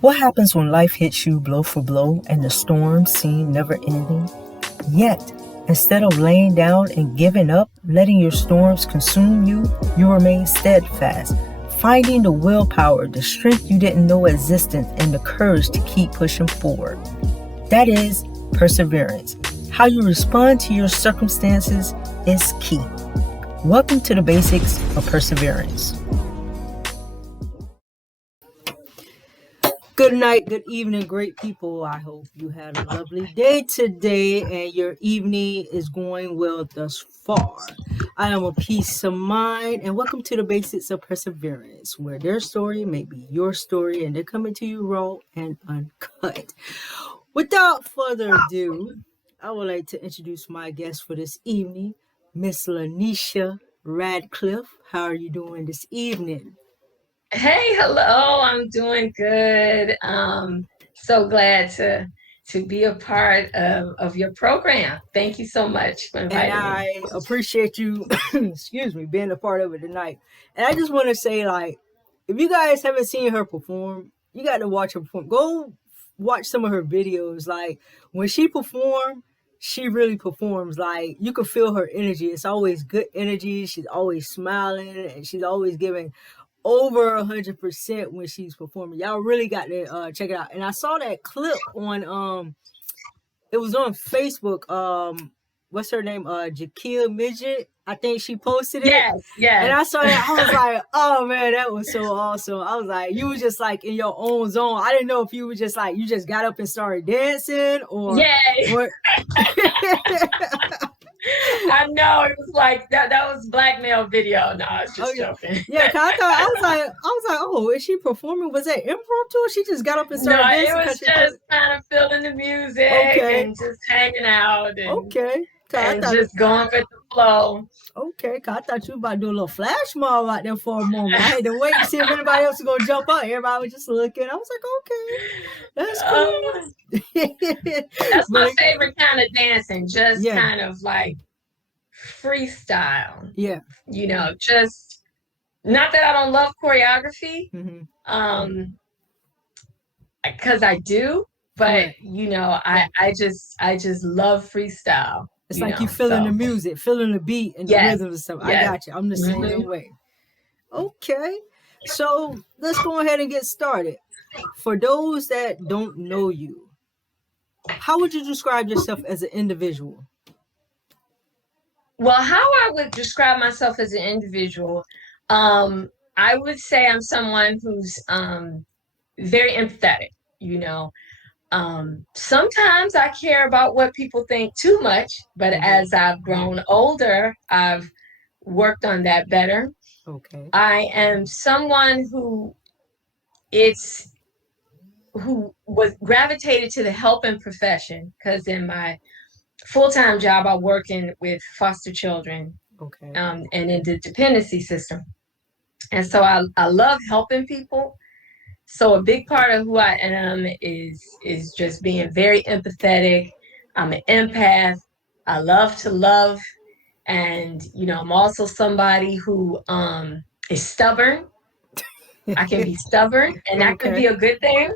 What happens when life hits you blow for blow and the storms seem never ending? Yet, instead of laying down and giving up, letting your storms consume you, you remain steadfast, finding the willpower, the strength you didn't know existed, and the courage to keep pushing forward. That is perseverance. How you respond to your circumstances is key. Welcome to the basics of perseverance. Good night, good evening, great people. I hope you had a lovely day today and your evening is going well thus far. I am a peace of mind and welcome to the basics of perseverance, where their story may be your story and they're coming to you raw and uncut. Without further ado, I would like to introduce my guest for this evening, Miss Lanecia Radcliff. How are you doing this evening? Hey, hello. I'm doing good. So glad to be a part of your program. Thank you so much for And inviting me. I appreciate you, excuse me, being a part of it tonight. And I just want to say, like, if you guys haven't seen her perform, you got to watch her perform. Go watch some of her videos. Like, when she performs, she really performs. Like, you can feel her energy. It's always good energy. She's always smiling, and she's always giving over 100% when she's performing. Y'all really got to check it out. And I saw that clip on it was on Facebook. What's her name? Jakia Midget. I think she posted it. Yes, And yes. I saw that. I was like, oh man, that was so awesome. I was like, you was just like in your own zone. I didn't know if you were just like, you just got up and started dancing or Yay. what. I know it was like that was blackmail video. No, I was just joking. Yeah, cause I was like, oh, is she performing? Was that impromptu? Or she just got up and No, started it dancing? was just kind of feeling the music Okay. and just hanging out Okay. and just going with the flow. Okay, cause I thought you were about to do a little flash mob out there for a moment. I had to wait and see if anybody else was gonna jump out. Everybody was just looking. I was like, okay, that's cool. That's my favorite kind of dancing. Just kind of like freestyle. Yeah. You know, just not that I don't love choreography. Because I do, but you know, I just love freestyle. It's like you feeling the music, feeling the beat and the rhythm and stuff. I got you. I'm the same way. Okay. So let's go ahead and get started. For those that don't know you, how would you describe yourself as an individual? Well, how I would describe myself as an individual, I would say I'm someone who's very empathetic, you know. Sometimes I care about what people think too much, but as I've grown older, I've worked on that better. Okay. I am someone who was gravitated to the helping profession because in my full-time job, I work with foster children, and in the dependency system. And so I love helping people. So a big part of who I am is just being very empathetic. I'm an empath. I love to love. And, you know, I'm also somebody who is stubborn. I can be stubborn, and that could be a good thing.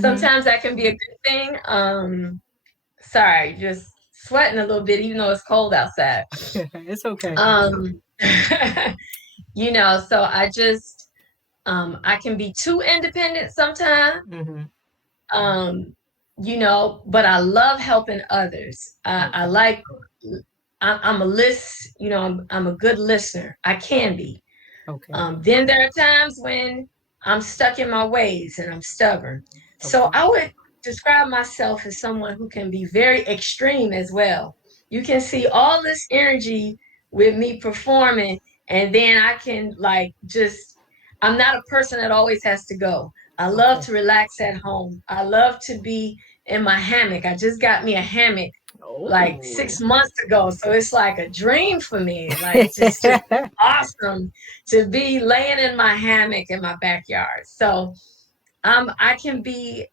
Sometimes that can be a good thing. Sorry, just sweating a little bit, even though it's cold outside. It's okay. You know, so I just, I can be too independent sometimes. You know, but I love helping others. I like, I'm a you know, I'm a good listener. I can be. Then there are times when I'm stuck in my ways and I'm stubborn. So I would describe myself as someone who can be very extreme as well. You can see all this energy with me performing, and then I can I'm not a person that always has to go. I love to relax at home. I love to be in my hammock. I just got me a hammock like 6 months ago. So it's like a dream for me. Like it's just awesome to be laying in my hammock in my backyard. So I can be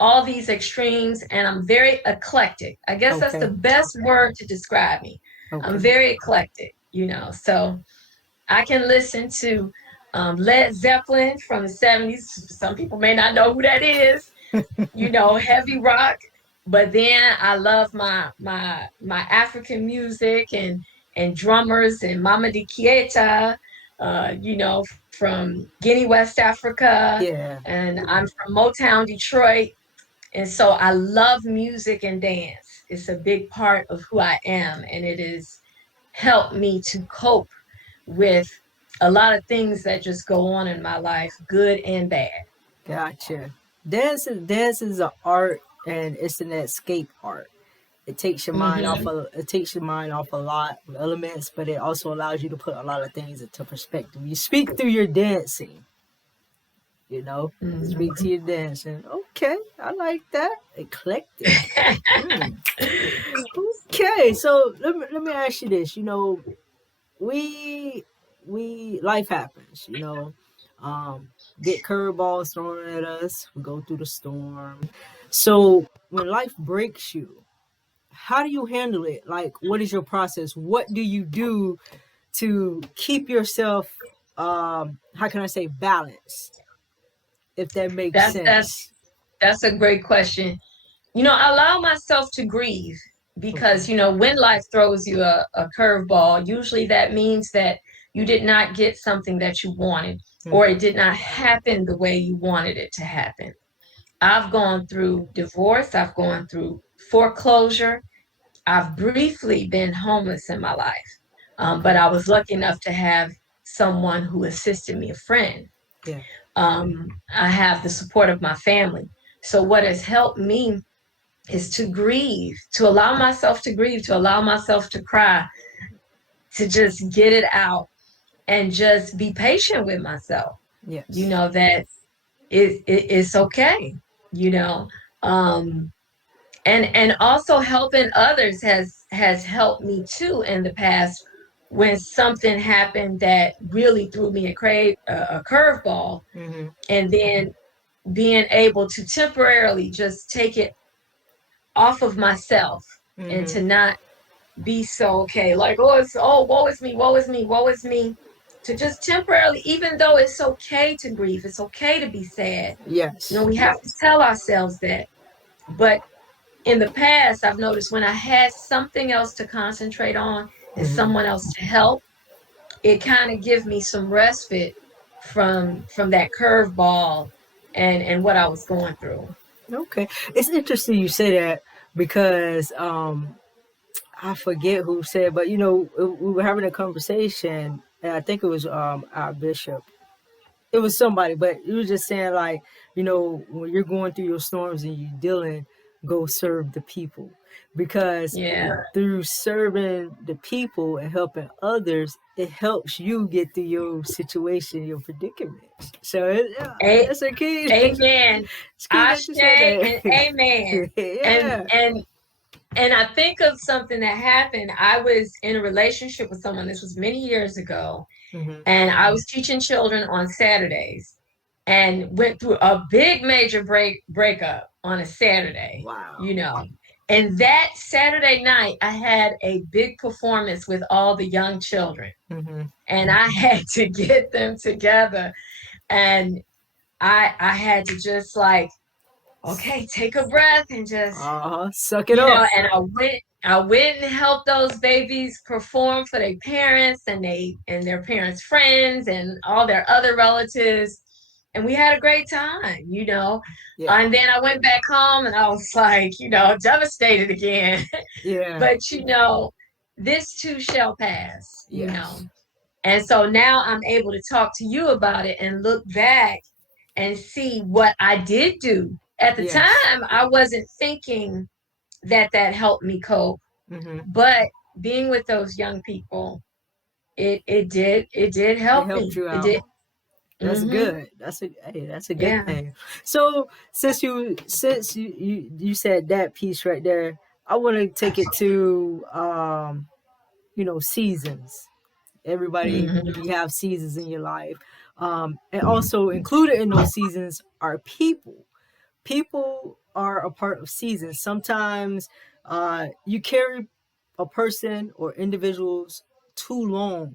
all these extremes, and I'm very eclectic. I guess that's the best word to describe me. I'm very eclectic, you know. So I can listen to Led Zeppelin from the 70s. Some people may not know who that is. Heavy rock. But then I love my African music and drummers and Mama Di Kieta, from Guinea, West Africa. Yeah. And I'm from Motown, Detroit. And so I love music and dance. It's a big part of who I am. And it has helped me to cope with a lot of things that just go on in my life, good and bad. Gotcha. Dance is an art, and it's an escape art. Mm-hmm. It takes your mind off a lot of elements, but it also allows you to put a lot of things into perspective. You speak through your dancing, you know. Speak to Mm-hmm. your dancing. Okay, I like that. Eclectic. Mm. Okay, so let me ask you this. We life happens, get curveballs thrown at us, we go through the storm. So when life breaks you, how do you handle it? Like, what is your process? What do you do to keep yourself, how can I say, balanced, if that makes That's sense? that's that's a great question. I allow myself to grieve Okay. because, when life throws you a curveball, usually that means that you did not get something that you wanted, or Hmm. it did not happen the way you wanted it to happen. I've gone through divorce, I've gone through foreclosure, I've briefly been homeless in my life. But Okay. I was lucky enough to have someone who assisted me, a friend. Yeah. I have the support of my family. So what has helped me is to grieve, to allow myself to grieve, to allow myself to cry, to just get it out and just be patient with myself. Yes. That it's okay, you know. Um, and also helping others has helped me too in the past when something happened that really threw me a curveball, Hmm. and then being able to temporarily just take it off of myself and Hmm. to not be so okay, like, woe is me, woe is me, woe is me, to just temporarily, even though it's okay to grieve, it's okay to be sad. Yes. We have to tell ourselves that. But in the past, I've noticed when I had something else to concentrate on and Hmm. someone else to help, it kind of gives me some respite from that curveball and what I was going through. Okay. It's interesting you say that because I forget who said, but we were having a conversation, and I think it was our bishop. It was somebody, but he was just saying, like, when you're going through your storms and you're dealing, go serve the people, because Yeah. through serving the people and helping others, it helps you get through your situation, your predicament. So A- that's a key. Amen. It's key that Ashe you said and that. amen. And Yeah. and and I think of something that happened. I was in a relationship with someone. This was many years ago, Hmm. and I was teaching children on Saturdays, and went through a big major breakup on a Saturday. Wow. You know, and that Saturday night, I had a big performance with all the young children, Hmm. and I had to get them together, and I had to just like, okay, take a breath and just, Suck it up. and I went and helped those babies perform for their parents and their parents' friends and all their other relatives. And we had a great time. Yeah. And then I went back home and I was like, devastated again. Yeah. But this too shall pass. Yes. And so now I'm able to talk to you about it and look back and see what I did do. At the Yes. time, I wasn't thinking that helped me cope, Hmm. but being with those young people, it did It help helped me. you It out. did. That's Mm-hmm. good. That's a good Yeah. thing. So since you said that piece right there, I want to take it to seasons. Everybody, Mm-hmm. you have seasons in your life, and also included in those seasons are people. People are a part of seasons. Sometimes you carry a person or individuals too long,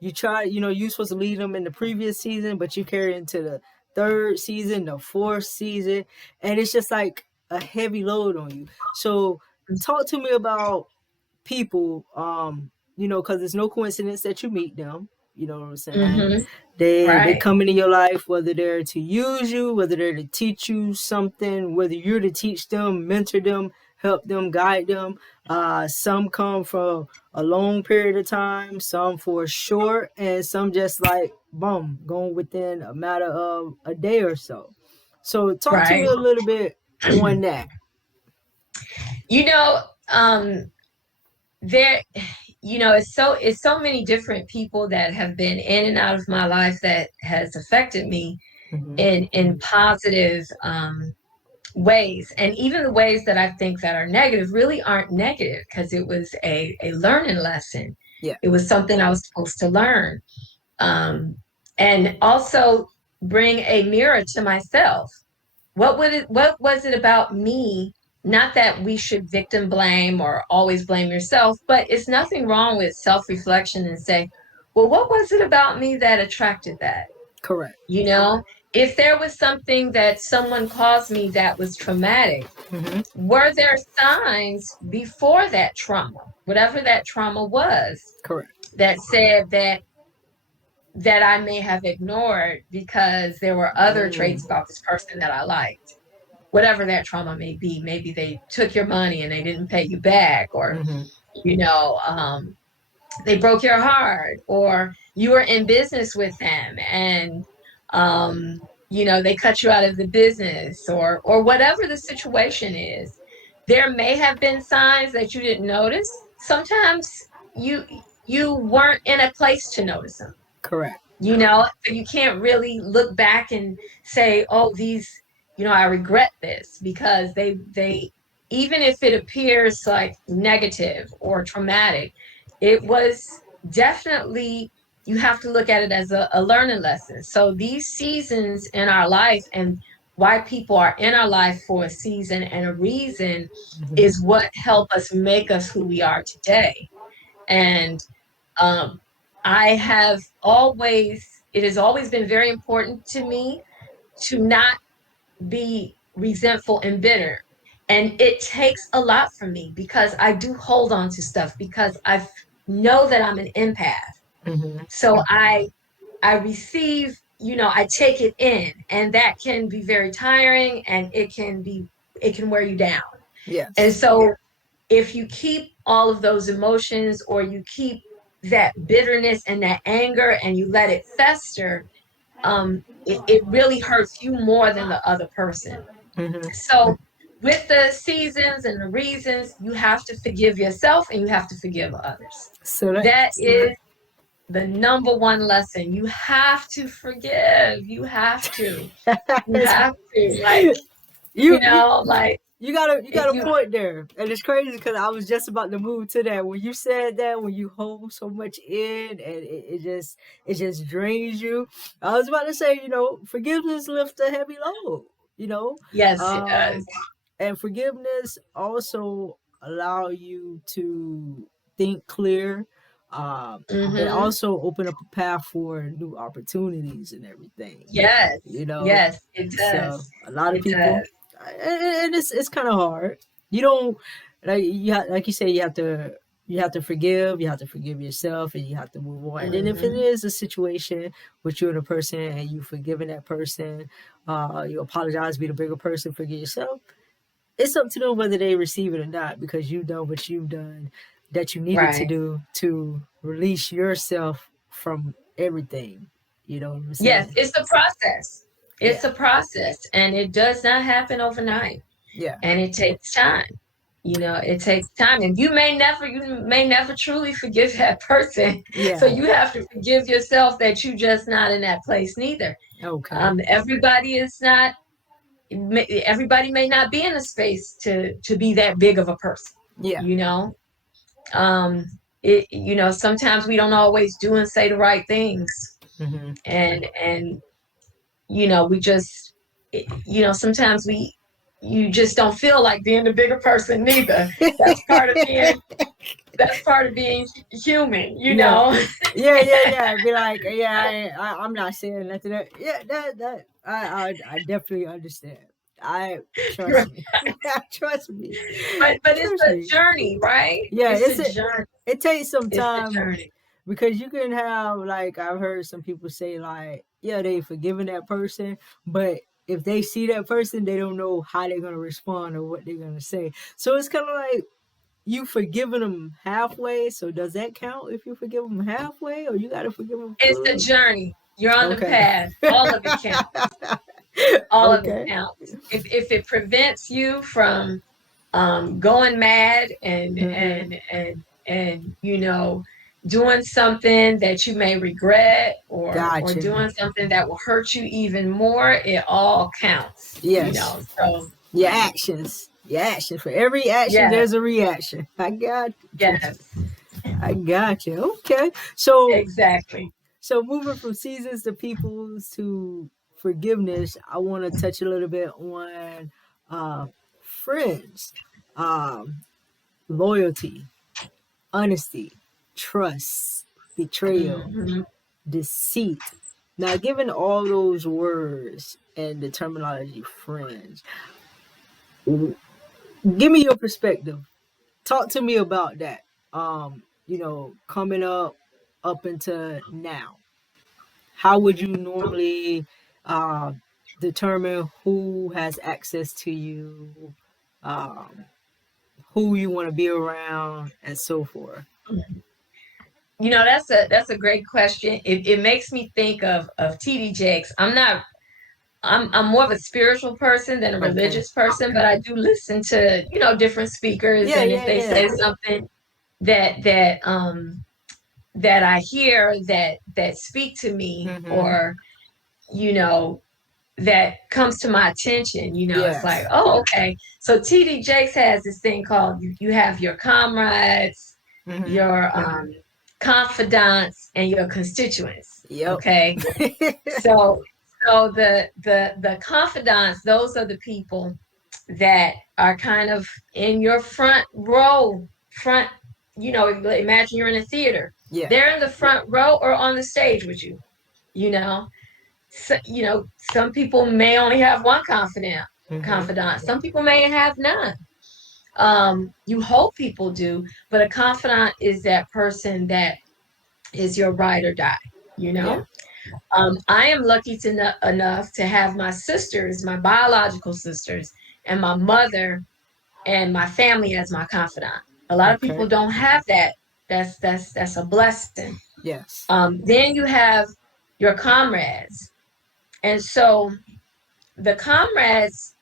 you try, you're supposed to lead them in the previous season, but you carry into the third season, the fourth season, and it's just like a heavy load on you. So talk to me about people, because it's no coincidence that you meet them. You know what I'm saying? Mm-hmm. They Right. come into your life, whether they're to use you, whether they're to teach you something, whether you're to teach them, mentor them, help them, guide them. Some come for a long period of time, some for a short, and some just like boom, going within a matter of a day or so. So talk to me Right. a little bit on that. You know, there, it's so many different people that have been in and out of my life that has affected me Mm-hmm. in positive ways. And even the ways that I think that are negative really aren't negative, because it was a learning lesson. Yeah. It was something I was supposed to learn. And also bring a mirror to myself. What was it about me? Not that we should victim blame or always blame yourself, but it's nothing wrong with self-reflection and say, well, what was it about me that attracted that? Correct. You know, if there was something that someone caused me that was traumatic, Mm-hmm. were there signs before that trauma, whatever that trauma was, Correct. that said that I may have ignored because there were other traits about this person that I liked? Whatever that trauma may be. Maybe they took your money and they didn't pay you back, or, Mm-hmm. you know, they broke your heart, or you were in business with them and, they cut you out of the business, or whatever the situation is. There may have been signs that you didn't notice. Sometimes you you weren't in a place to notice them. Correct. So you can't really look back and say, oh, these, I regret this, because they even if it appears like negative or traumatic, it was definitely, you have to look at it as a learning lesson. So these seasons in our life, and why people are in our life for a season and a reason, Mm-hmm. is what help us make us who we are today. And um, it has always been very important to me to not be resentful and bitter. And it takes a lot from me, because I do hold on to stuff, because I know that I'm an empath. Mm-hmm. So I receive, I take it in, and that can be very tiring, and it can wear you down. And Yes. so if you keep all of those emotions, or you keep that bitterness and that anger, and you let it fester, it really hurts you more than the other person. Mm-hmm. So with the seasons and the reasons, you have to forgive yourself and you have to forgive others. So that. That is the number one lesson. You have to forgive. You have to. You have to. Like, you, you like, you got a point there, and it's crazy because I was just about to move to that when you said that, when you hold so much in and it just drains you. I was about to say, forgiveness lifts a heavy load. You know, yes, it um, does. and forgiveness also allow you to think clear. And Mm-hmm. also open up a path for new opportunities and everything. Yes, You know, yes, it so does. a lot of It people, does. and it's kind of hard. You don't like you say, you have to forgive, you have to forgive yourself, and you have to move on. And then if it Mm-hmm. is a situation with you and a person, and you forgiving that person, you apologize, be the bigger person, forgive yourself. It's up to them whether they receive it or not, because you've done what you've done that you needed to Right. do to release yourself from everything. You know what I'm Yes, saying? it's a process. It's Yeah. a process, and it does not happen overnight, Yeah. and it takes time. It takes time, and you may never truly forgive that person. So Yeah. you have to forgive yourself that you just not in that place neither. Okay. Everybody is not. Everybody may not be in a space to be that big of a person. Yeah. You know, um, sometimes we don't always do and say the right things, Hmm. and we just, sometimes you just don't feel like being the bigger person neither. That's part of being That's part of being human, you Yeah. know. Yeah. Be like, yeah, I'm not saying nothing. Yeah, I definitely understand. I trust me. Trust me. But it's Trust a me. journey, right? Yeah, It's a journey. it takes some It's a time journey. because you can have like I've heard some people say like, yeah, they forgiving that person, but if they see that person, they don't know how they're gonna respond or what they're gonna say. So it's kind of like you forgiving them halfway. So does that count if you forgive them halfway, or you gotta forgive them It's a fully? journey. You're on the Okay. path. All of it counts. All of it Okay. counts. If it prevents you from going mad Mm-hmm. and doing something that you may regret or Gotcha. doing something that will hurt you even more, it all counts. Yes. So Your actions. Your actions. For every action, yes, there's a reaction. I got you. Trust me. yes, I got you. Okay. exactly. So moving from seasons to peoples to forgiveness, I want to touch a little bit on uh, friends, um, loyalty, honesty, trust, betrayal, Mhm. deceit. Now, given all those words and the terminology friends, give me your perspective. Talk to me about that. Coming up into now. How would you normally uh, determine who has access to you, um, who you want to be around, and so forth? That's a great question. It makes me think of TD Jakes. I'm more of a spiritual person than a Okay. religious person, but I do listen to, different speakers, Yeah, and if yeah, they yeah. say something that I hear that speak to me, Mm-hmm. or you know that comes to my attention, it's like, Yes. oh, okay. So TD Jakes has this thing called you have your comrades, Mm-hmm. your confidants, and your constituents. Yep. Okay. So the confidants, those are the people that are kind of in your front row, imagine you're in a theater. Yeah. They're in the front row or on the stage with you, you know. So, some people may only have one Mm-hmm. confidant. Some people may have none. You hope people do, but a confidant is that person that is your ride or die, you Yeah. know. I am lucky enough to have my sisters, my biological sisters, and my mother and my family as my confidant. A lot of people Okay. don't have that. That's a blessing. Yes. Then you have your comrades, and so the comrades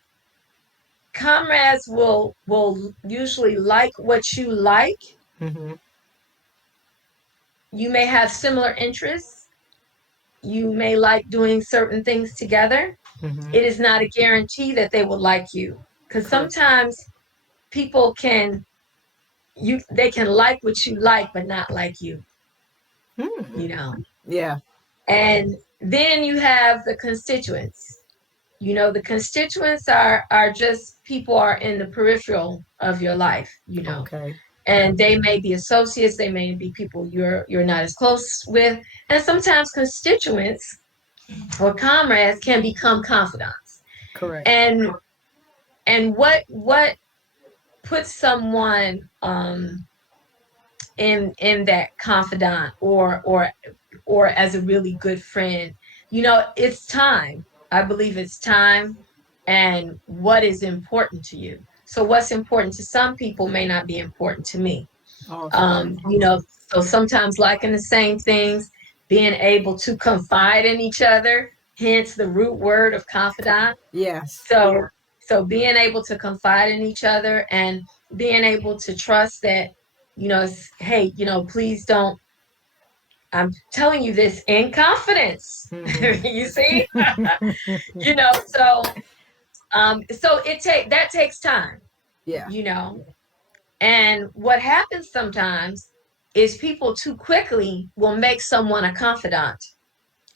will usually like what you like. Mm-hmm. You may have similar interests. You may like doing certain things together. Mm-hmm. It is not a guarantee that they will like you, because Correct. sometimes people they can like what you like but not like you Hmm. you know Yeah. and then you have the constituents. The constituents are just people are in the peripheral of your life, Okay. and they may be associates, they may be people you're not as close with, and sometimes constituents or comrades can become confidants. Correct. And what puts someone in that confidant or as a really good friend, it's time. I believe it's time and what is important to you. So what's important to some people may not be important to me. Awesome. So sometimes liking the same things, being able to confide in each other, hence the root word of confidant. Yes. So being able to confide in each other and being able to trust that, hey, please don't. I'm telling you this in confidence. You see, Mm-hmm. so that takes time, Yeah. you know. And what happens sometimes is people too quickly will make someone a confidant,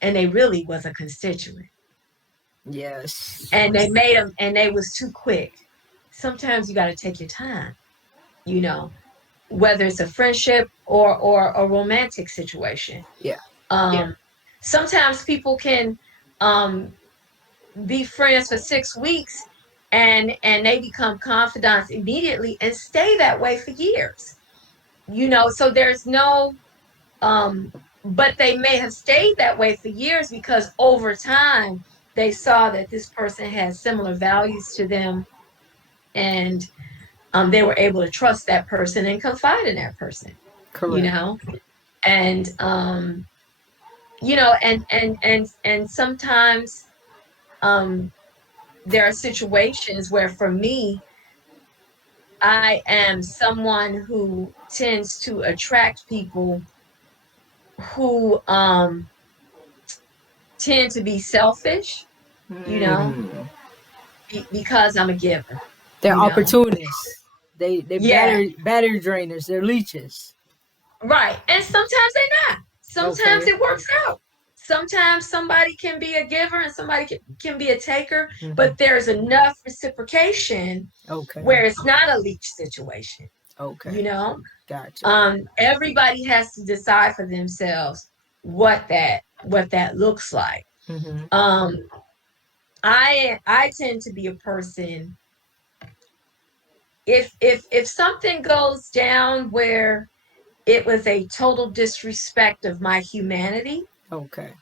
and they really was a constituent, Yes. and they made them, and they was too quick. Sometimes you got to take your time, you know. whether it's a friendship or a romantic situation. Yeah. Sometimes people can be friends for 6 weeks and they become confidants immediately and stay that way for years. So there's no but they may have stayed that way for years because over time they saw that this person had similar values to them, and they were able to trust that person and confide in that person. Correct. And and sometimes there are situations where, for me, I am someone who tends to attract people who tend to be selfish, Mm. because I'm a giver. They're opportunists. They Yeah, battery drainers. They're leeches. right. And sometimes they're not. Sometimes Okay. it works out. Sometimes somebody can be a giver and somebody can be a taker, but there's enough reciprocation Okay. where it's not a leech situation. Okay. Gotcha. Everybody has to decide for themselves what that looks like. Mm-hmm. Um, I tend to be a person, if something goes down where it was a total disrespect of my humanity, Okay.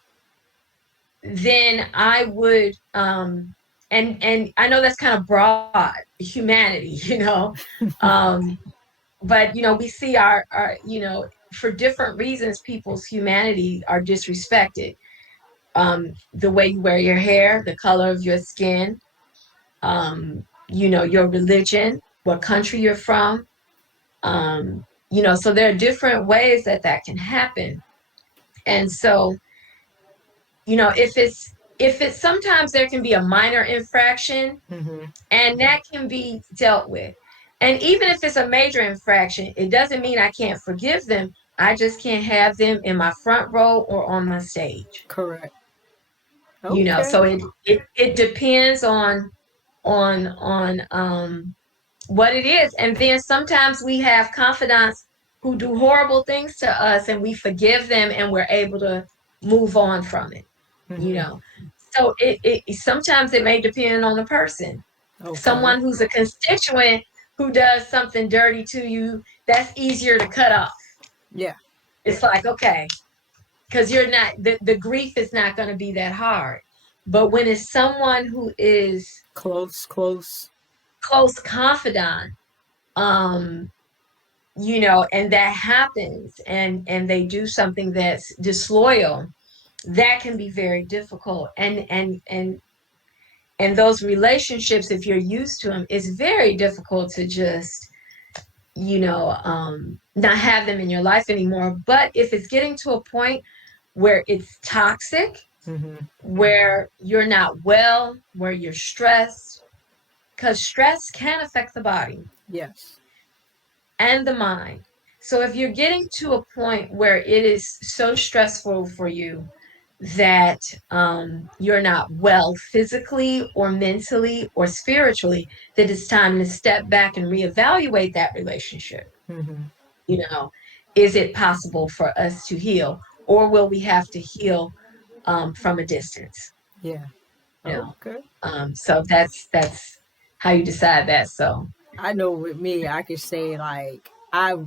then I would and I know that's kind of broad, humanity, um but we see our for different reasons people's humanity are disrespected. The way you wear your hair, the color of your skin, your religion, what country you're from. So there are different ways that can happen. And so, if it's sometimes there can be a minor infraction, Mm-hmm. and that can be dealt with. And even if it's a major infraction, it doesn't mean I can't forgive them. I just can't have them in my front row or on my stage. Correct. Okay. So it depends on what it is. And then sometimes we have confidants who do horrible things to us and we forgive them and we're able to move on from it. you Mm-hmm. know so it sometimes it may depend on the person. Okay. Someone who's a constituent who does something dirty to you, that's easier to cut off. Yeah. It's like, okay, because you're not, the grief is not going to be that hard. But when it's someone who is Close. close confidant, um and that happens, and they do something that's disloyal, that can be very difficult. And those relationships, if you're used to them, it's very difficult to just not have them in your life anymore. But if it's getting to a point where it's toxic, Mm-hmm. where you're not well, where you're stressed, because stress can affect the body Yes. and the mind. So if you're getting to a point where it is so stressful for you that you're not well physically or mentally or spiritually, that it's time to step back and reevaluate that relationship. Mm-hmm. You know, is it possible for us to heal, or will we have to heal from a distance? Yeah. You know, Okay. so that's how you decide that. So I know with me, I could say like I've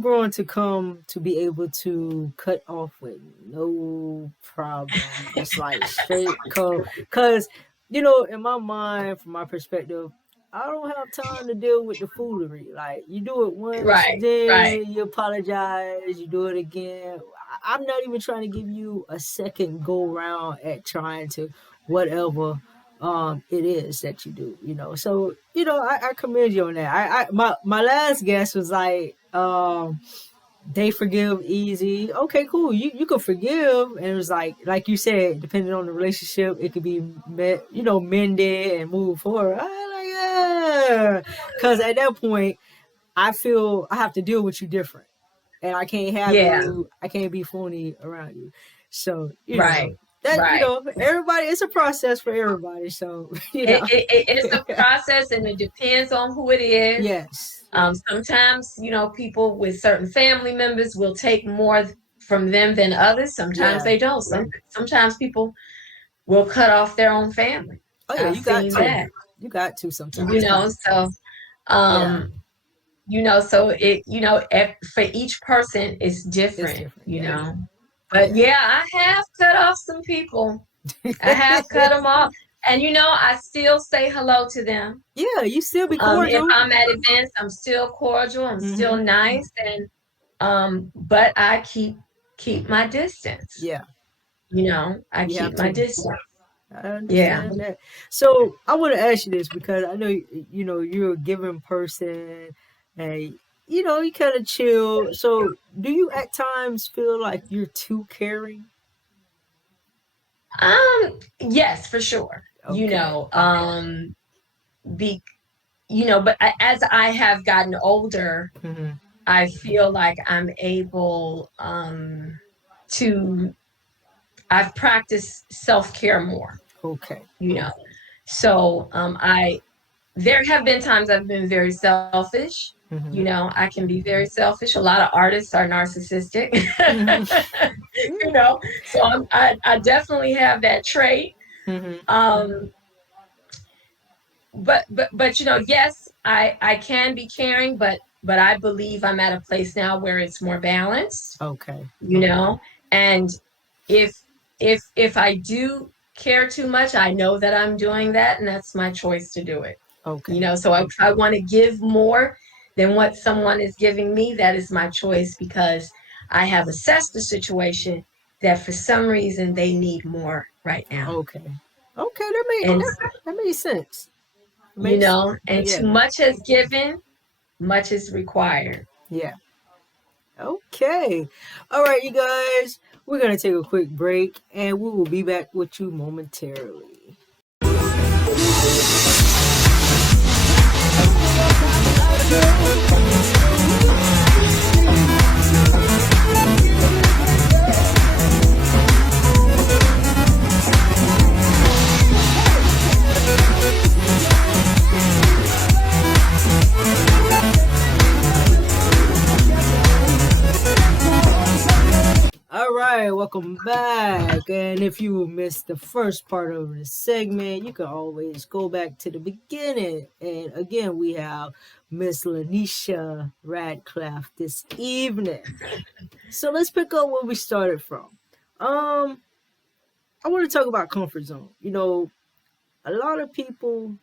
grown to come to be able to cut off with no problem. Just like straight come. Because, in my mind, from my perspective, I don't have time to deal with the foolery. Like, you do it once, right, right, then you apologize, you do it again. I'm not even trying to give you a second go round at trying to whatever it is that you do. So I commend you on that. My last guess was like they forgive easy. Okay, cool. You can forgive, and it was like you said, depending on the relationship, it could be mended and move forward. I like, yeah, because at that point I feel I have to deal with you different, and I can't have yeah, you. I can't be phony around you. So right, that right. everybody. It's a process for everybody. So It's a process, and it depends on who it is. yes. Sometimes, people with certain family members will take more from them than others. Sometimes they don't. Sometimes people will cut off their own family. Oh yeah, I've you got seen to. that. You got to sometimes. So so for each person it's It's different, different. Yeah. But yeah, I have cut off some people. I have cut them off. And I still say hello to them. Yeah, you still be If cordial. I'm at events, I'm still cordial. I'm still nice, and but I keep my distance. Yeah. I keep my distance. I understand that. So I want to ask you this because I know you're a giving person, and you kind of chill. So do you at times feel like you're too caring? Yes, for sure. Okay. Be but as I have gotten older, Mm-hmm. I feel like I'm able to I've practiced self-care more, Okay. So I there have been times I've been very selfish. Mm-hmm. I can be very selfish. A lot of artists are narcissistic. So I definitely have that trait. Mm-hmm. Um, but yes, I can be caring, but I believe I'm at a place now where it's more balanced. Okay. And if I do care too much, I know that I'm doing that, and that's my choice to do it. Okay. So if I want to give more than what someone is giving me, that is my choice, because I have assessed the situation that for some reason they need more right now. Okay. Okay. That makes And that makes sense. Makes and yeah. too much is given, much is required. Yeah. Okay. All right, you guys. We're going to take a quick break and we will be back with you momentarily. All right, welcome back. And if you missed the first part of the segment, you can always go back to the beginning. And again, we have Miss Lanecia Radcliff this evening. So let's pick up where we started from. I want to talk about comfort zone. A lot of people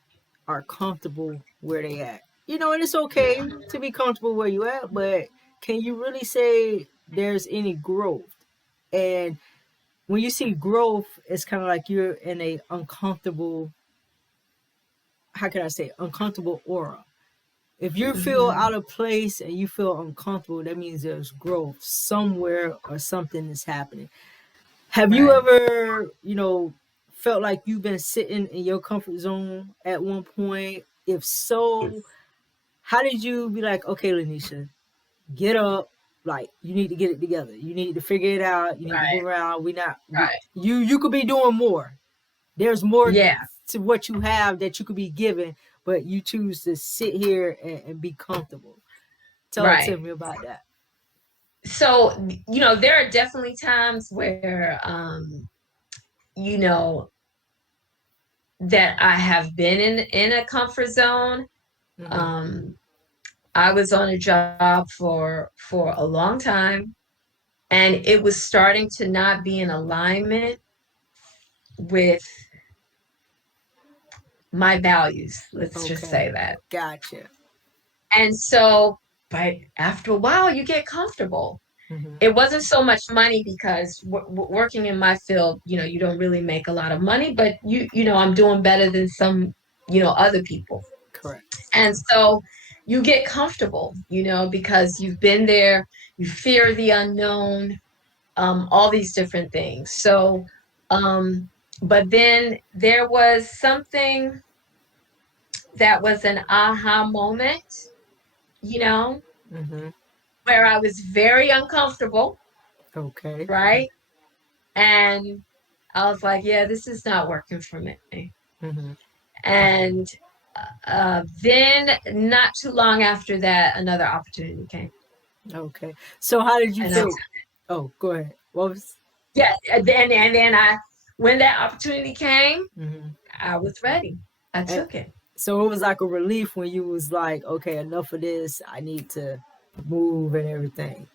are comfortable where they at. And it's okay to be comfortable where you at, but can you really say there's any growth? And when you see growth, it's kind of like you're in a uncomfortable, how can I say, uncomfortable aura. If you feel out of place and you feel uncomfortable, that means there's growth somewhere or something is happening. Have you ever, felt like you've been sitting in your comfort zone at one point? If so, how did you be like, okay, Lanecia, get up, like you need to get it together. You need to figure it out. You need to move around. You could be doing more. There's more to what you have that you could be given, but you choose to sit here and be comfortable. Talk to me about that. So, there are definitely times where, you know, that I have been in a comfort zone. I was on a job for a long time, and it was starting to not be in alignment with my values. Let's just say that. Gotcha. And so, but after a while, you get comfortable. It wasn't so much money because working in my field, you don't really make a lot of money, but I'm doing better than some, other people. Correct. And so you get comfortable, because you've been there, you fear the unknown, all these different things. So, but then there was something that was an aha moment, where I was very uncomfortable. Okay. Right. And I was like, yeah, this is not working for me. And Then not too long after that, another opportunity came. Okay. So how did you And feel? Oh, go ahead. What was? yeah, and then when that opportunity came, I was ready. I And took it. so it was like a relief when you was like, okay, enough of this. I need to move and everything.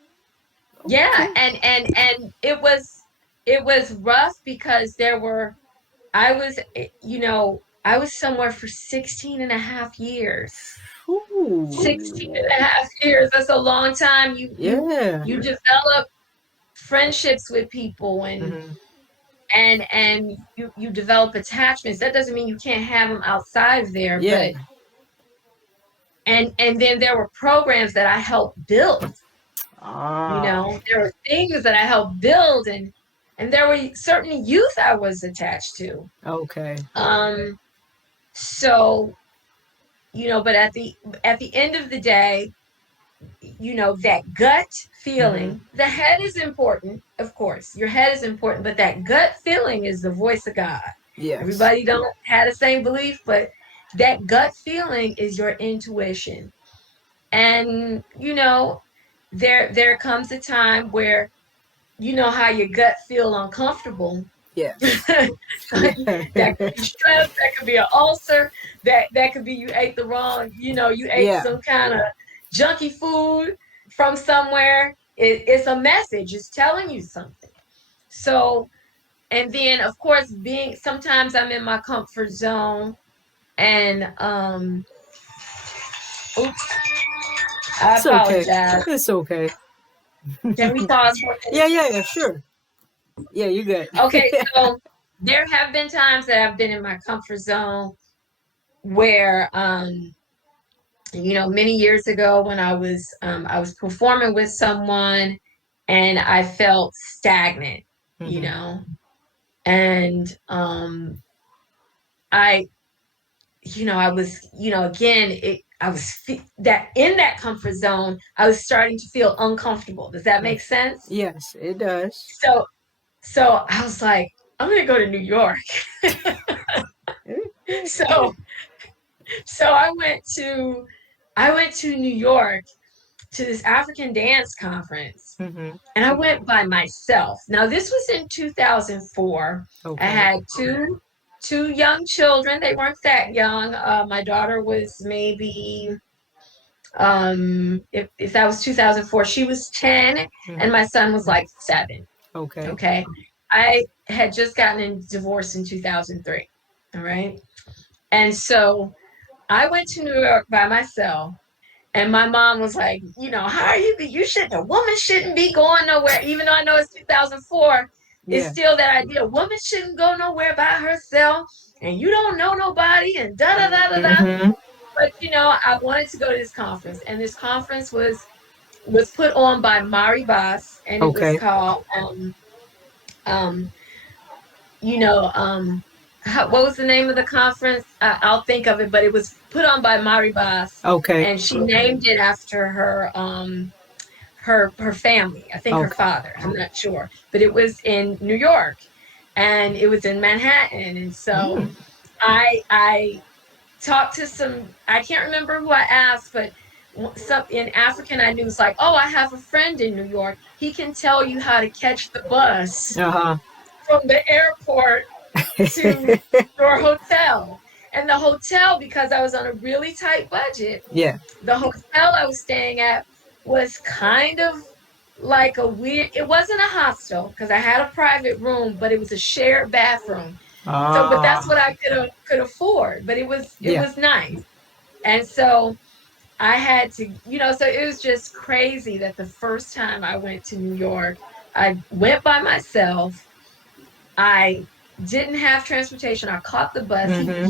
Yeah, Okay. and it was rough because I was, I was somewhere for 16 and a half years. Ooh. 16 and a half years. That's a long time. Yeah. You develop friendships with people, Mm-hmm. and you develop attachments. That doesn't mean you can't have them outside of there, Yeah. but and then there were programs that I helped build. Ah. There were things that I helped build, and there were certain youth I was attached to. Okay. So, but at the end of the day, that gut Mm-hmm. feeling, the head is important, of course. Your head is important, but that gut feeling is the voice of God. Yes. Everybody don't have the same belief, but that gut feeling is your intuition. And there comes a time where how your gut feel uncomfortable. Yes. That Yeah. could be stress, that could be an ulcer, that could be you ate the wrong, you ate Yeah. some kind of junky food from somewhere. It's a message, it's telling you something. So, and then of course, being sometimes I'm in my comfort zone, and oops, I It's okay. apologize. It's okay. Can we pause for a minute? Yeah. Sure. Yeah, you good. Okay, Yeah. so there have been times that I've been in my comfort zone where many years ago when I was performing with someone, and I felt stagnant, you Mm-hmm. know, and I I was, again, that in that comfort zone, I was starting to feel uncomfortable. Does that make sense? Yes, it does. So so I was like, I'm gonna go to New York. So so I went to New York to this African dance conference, Mm-hmm. and I went by myself. Now this was in 2004. I Okay. had two young children. They weren't that young. My daughter was maybe if that was 2004, she was 10, and Mm-hmm. my son was like 7. Okay. Okay. I had just gotten a divorce in 2003. All right. And so I went to New York by myself. And my mom was like, how are you? A woman shouldn't be going nowhere. Even though I know it's 2004, it's Yeah. still that idea. A woman shouldn't go nowhere by herself, and you don't know nobody, and da da da da da. Mm-hmm. But I wanted to go to this conference, and this conference was put on by Mari Boss, and it was Okay. called um you know, what was the name of the conference? I'll think of it, but it was put on by Mari Boss, Okay. and she named it after her family. I think her Okay. father. I'm not sure, but it was in New York, and it was in Manhattan, and so Mm. I talked to some. I can't remember who I asked, but some in African I knew was like, oh, I have a friend in New York. He can tell you how to catch the bus Uh-huh. from the airport to your hotel. And the hotel, because I was on a really tight budget, Yeah. the hotel I was staying at was kind of like it wasn't a hostel because I had a private room, but it was a shared bathroom. So, but that's Ah. what I could afford, but it Yeah. was nice. And so I had to, so it was just crazy that the first time I went to New York, I went by myself. I didn't have transportation. I caught the bus. Mm-hmm.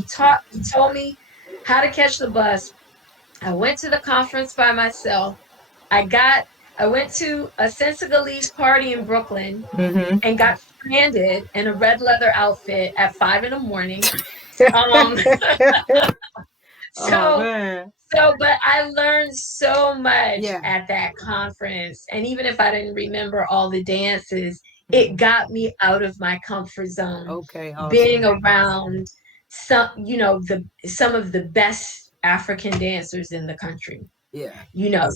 He told me how to catch the bus. I went to the conference by myself. I got I went to a Sensigalese party in Brooklyn Mm-hmm. and got stranded in a red leather outfit at 5 in the morning. Um, Oh so man. but I learned so much Yeah. at that conference. And even if I didn't remember all the dances, it Mm-hmm. got me out of my comfort zone, Okay. being Awesome. around some of the best African dancers in the country. Yeah.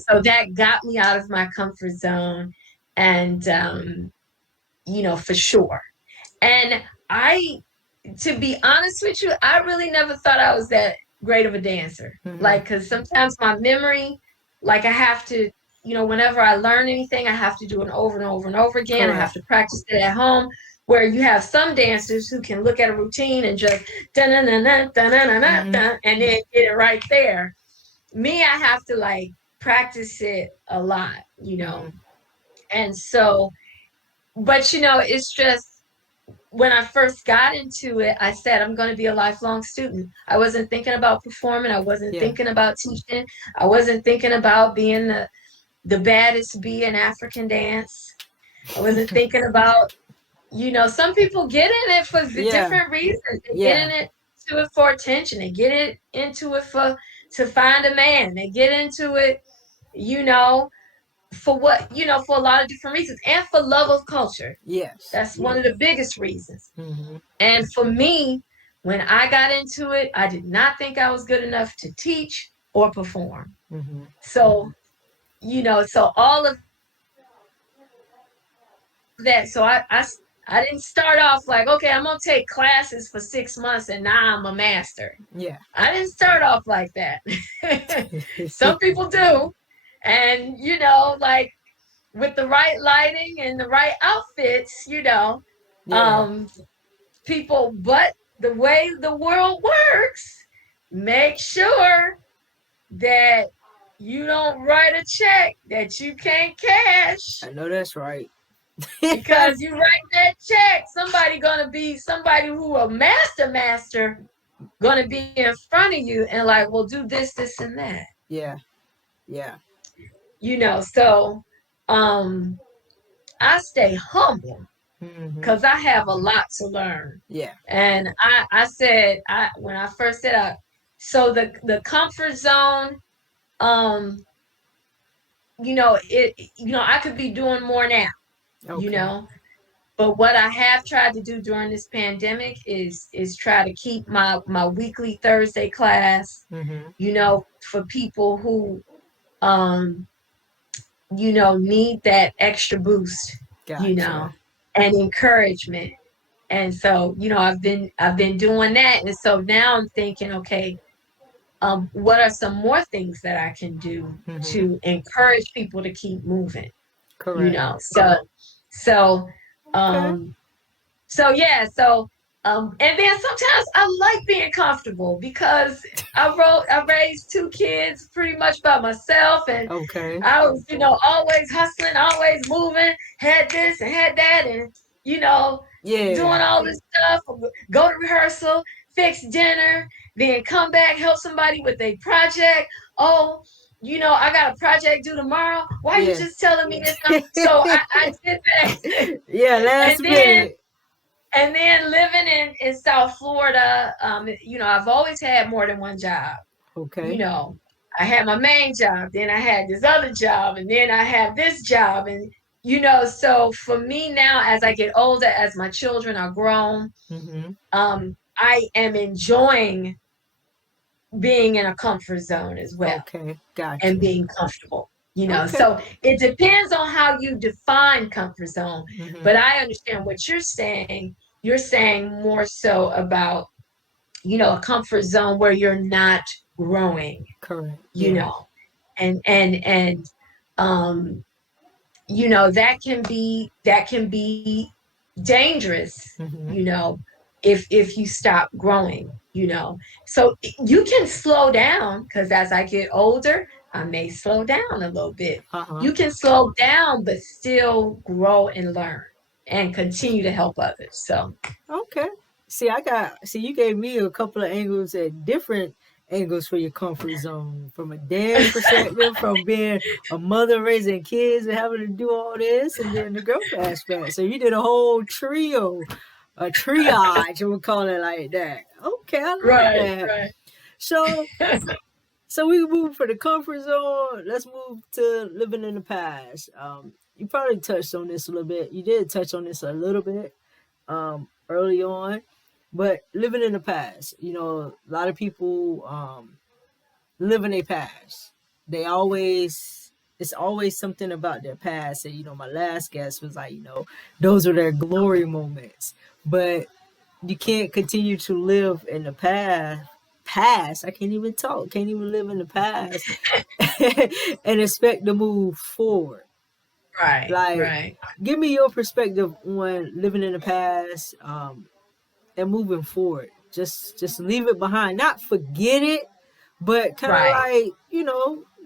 So that got me out of my comfort zone, and for sure. And to be honest with you, I really never thought I was that great of a dancer. Like, because sometimes my memory, like I have to, whenever I learn anything, I have to do it over and over and over again. Correct. I have to practice it at home. Where you have some dancers who can look at a routine and just da-na-na-na, da-na-na-na, and then get it right there. Me, I have to like practice it a lot, And so, but it's just, when I first got into it, I said, I'm going to be a lifelong student. I wasn't thinking about performing. I wasn't thinking about teaching. I wasn't thinking about being the baddest bee in African dance. I wasn't thinking about, some people get in it for different reasons. They get in it to it for attention. They get into it to find a man. They get into it, for for a lot of different reasons, and for love of culture. Yes. That's one of the biggest reasons. And for me, when I got into it, I did not think I was good enough to teach or perform. So, so all of that. So I didn't start off like, okay, I'm going to take classes for 6 months and now I'm a master. Yeah. I didn't start off like that. Some people do. And, like with the right lighting and the right outfits, people, but the way the world works, make sure that you don't write a check that you can't cash. I know that's right. Because you write that check, somebody who a master gonna be in front of you and like, well, do this, this, and that. Yeah. Yeah. So I stay humble because I have a lot to learn. Yeah. And I said, when I first said, so the comfort zone, I could be doing more now, but what I have tried to do during this pandemic is try to keep my weekly Thursday class, for people who, need that extra boost, Gotcha. and encouragement. And so, I've been doing that. And so now I'm thinking, okay, what are some more things that I can do to encourage people to keep moving? Correct. So, Okay. and then sometimes I like being comfortable because I raised 2 kids pretty much by myself, and I was, always hustling, always moving, had this and had that, and doing all this stuff, go to rehearsal, fix dinner, then come back, help somebody with a project. Oh, I got a project due tomorrow. Why are you just telling me this? So I did that. Yeah, last minute. And then living in South Florida, I've always had more than one job. Okay. I had my main job, then I had this other job, and then I have this job. And, so for me now, as I get older, as my children are grown, I am enjoying being in a comfort zone as well. Okay, gotcha. And being comfortable. So it depends on how you define comfort zone. But I understand what you're saying. You're saying more so about, a comfort zone where you're not growing. Correct. And that can be dangerous, if you stop growing, So you can slow down, because as I get older, I may slow down a little bit. You can slow down, but still grow and learn and continue to help others. So okay. See, you gave me a couple of angles at different angles for your comfort zone, from a dance perspective, from being a mother raising kids and having to do all this, and then the growth aspect. So you did a whole trio, a triage, we'll call it like that. Okay, I like that. Right. So we move from the comfort zone. Let's move to living in the past. You probably touched on this a little bit. You did touch on this a little bit early on. But living in the past, a lot of people live in their past. They always It's always something about their past. And my last guest was like, those are their glory moments. But you can't continue to live in the past. I can't even talk. Can't even live in the past and expect to move forward. Right. Give me your perspective on living in the past, and moving forward. Just leave it behind. Not forget it, but kind of like,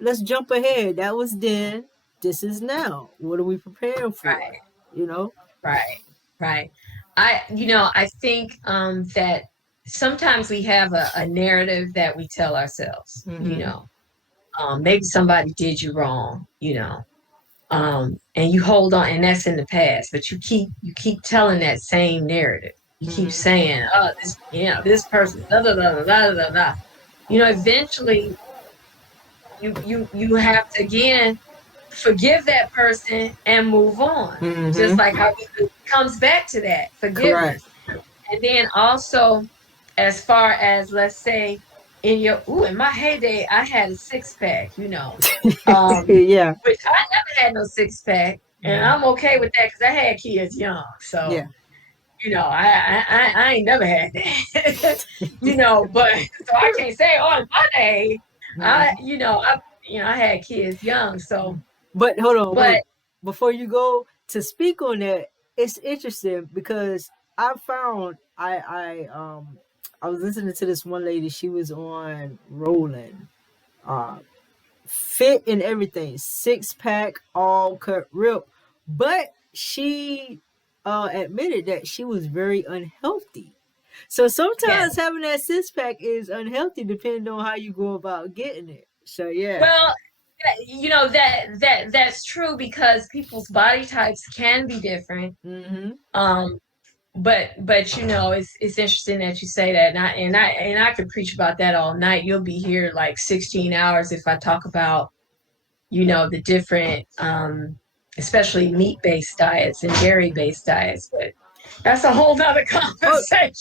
let's jump ahead. That was then. This is now. What are we preparing for? Right. I think that sometimes we have a narrative that we tell ourselves, maybe somebody did you wrong, and you hold on, and that's in the past, but you keep telling that same narrative. You keep saying, oh, this person, da da da da da da. Eventually you have to again forgive that person and move on. Just like how it comes back to that forgiveness. Correct. And then also, as far as, let's say, in my heyday, I had a 6-pack, Yeah. which I never had no 6-pack, and I'm okay with that because I had kids young. So, yeah. I ain't never had that, but so I can't say, oh, in my day, I had kids young. So, but hold on, wait. Before you go to speak on that, it's interesting because I found I was listening to this one lady. She was on Rolling, fit and everything, 6-pack, all cut, rip, but she admitted that she was very unhealthy. So sometimes having that 6-pack is unhealthy, depending on how you go about getting it. So yeah. Well, that's true because people's body types can be different. But it's interesting that you say that, and I could preach about that all night. You'll be here like 16 hours if I talk about the different especially meat-based diets and dairy-based diets, but that's a whole nother conversation.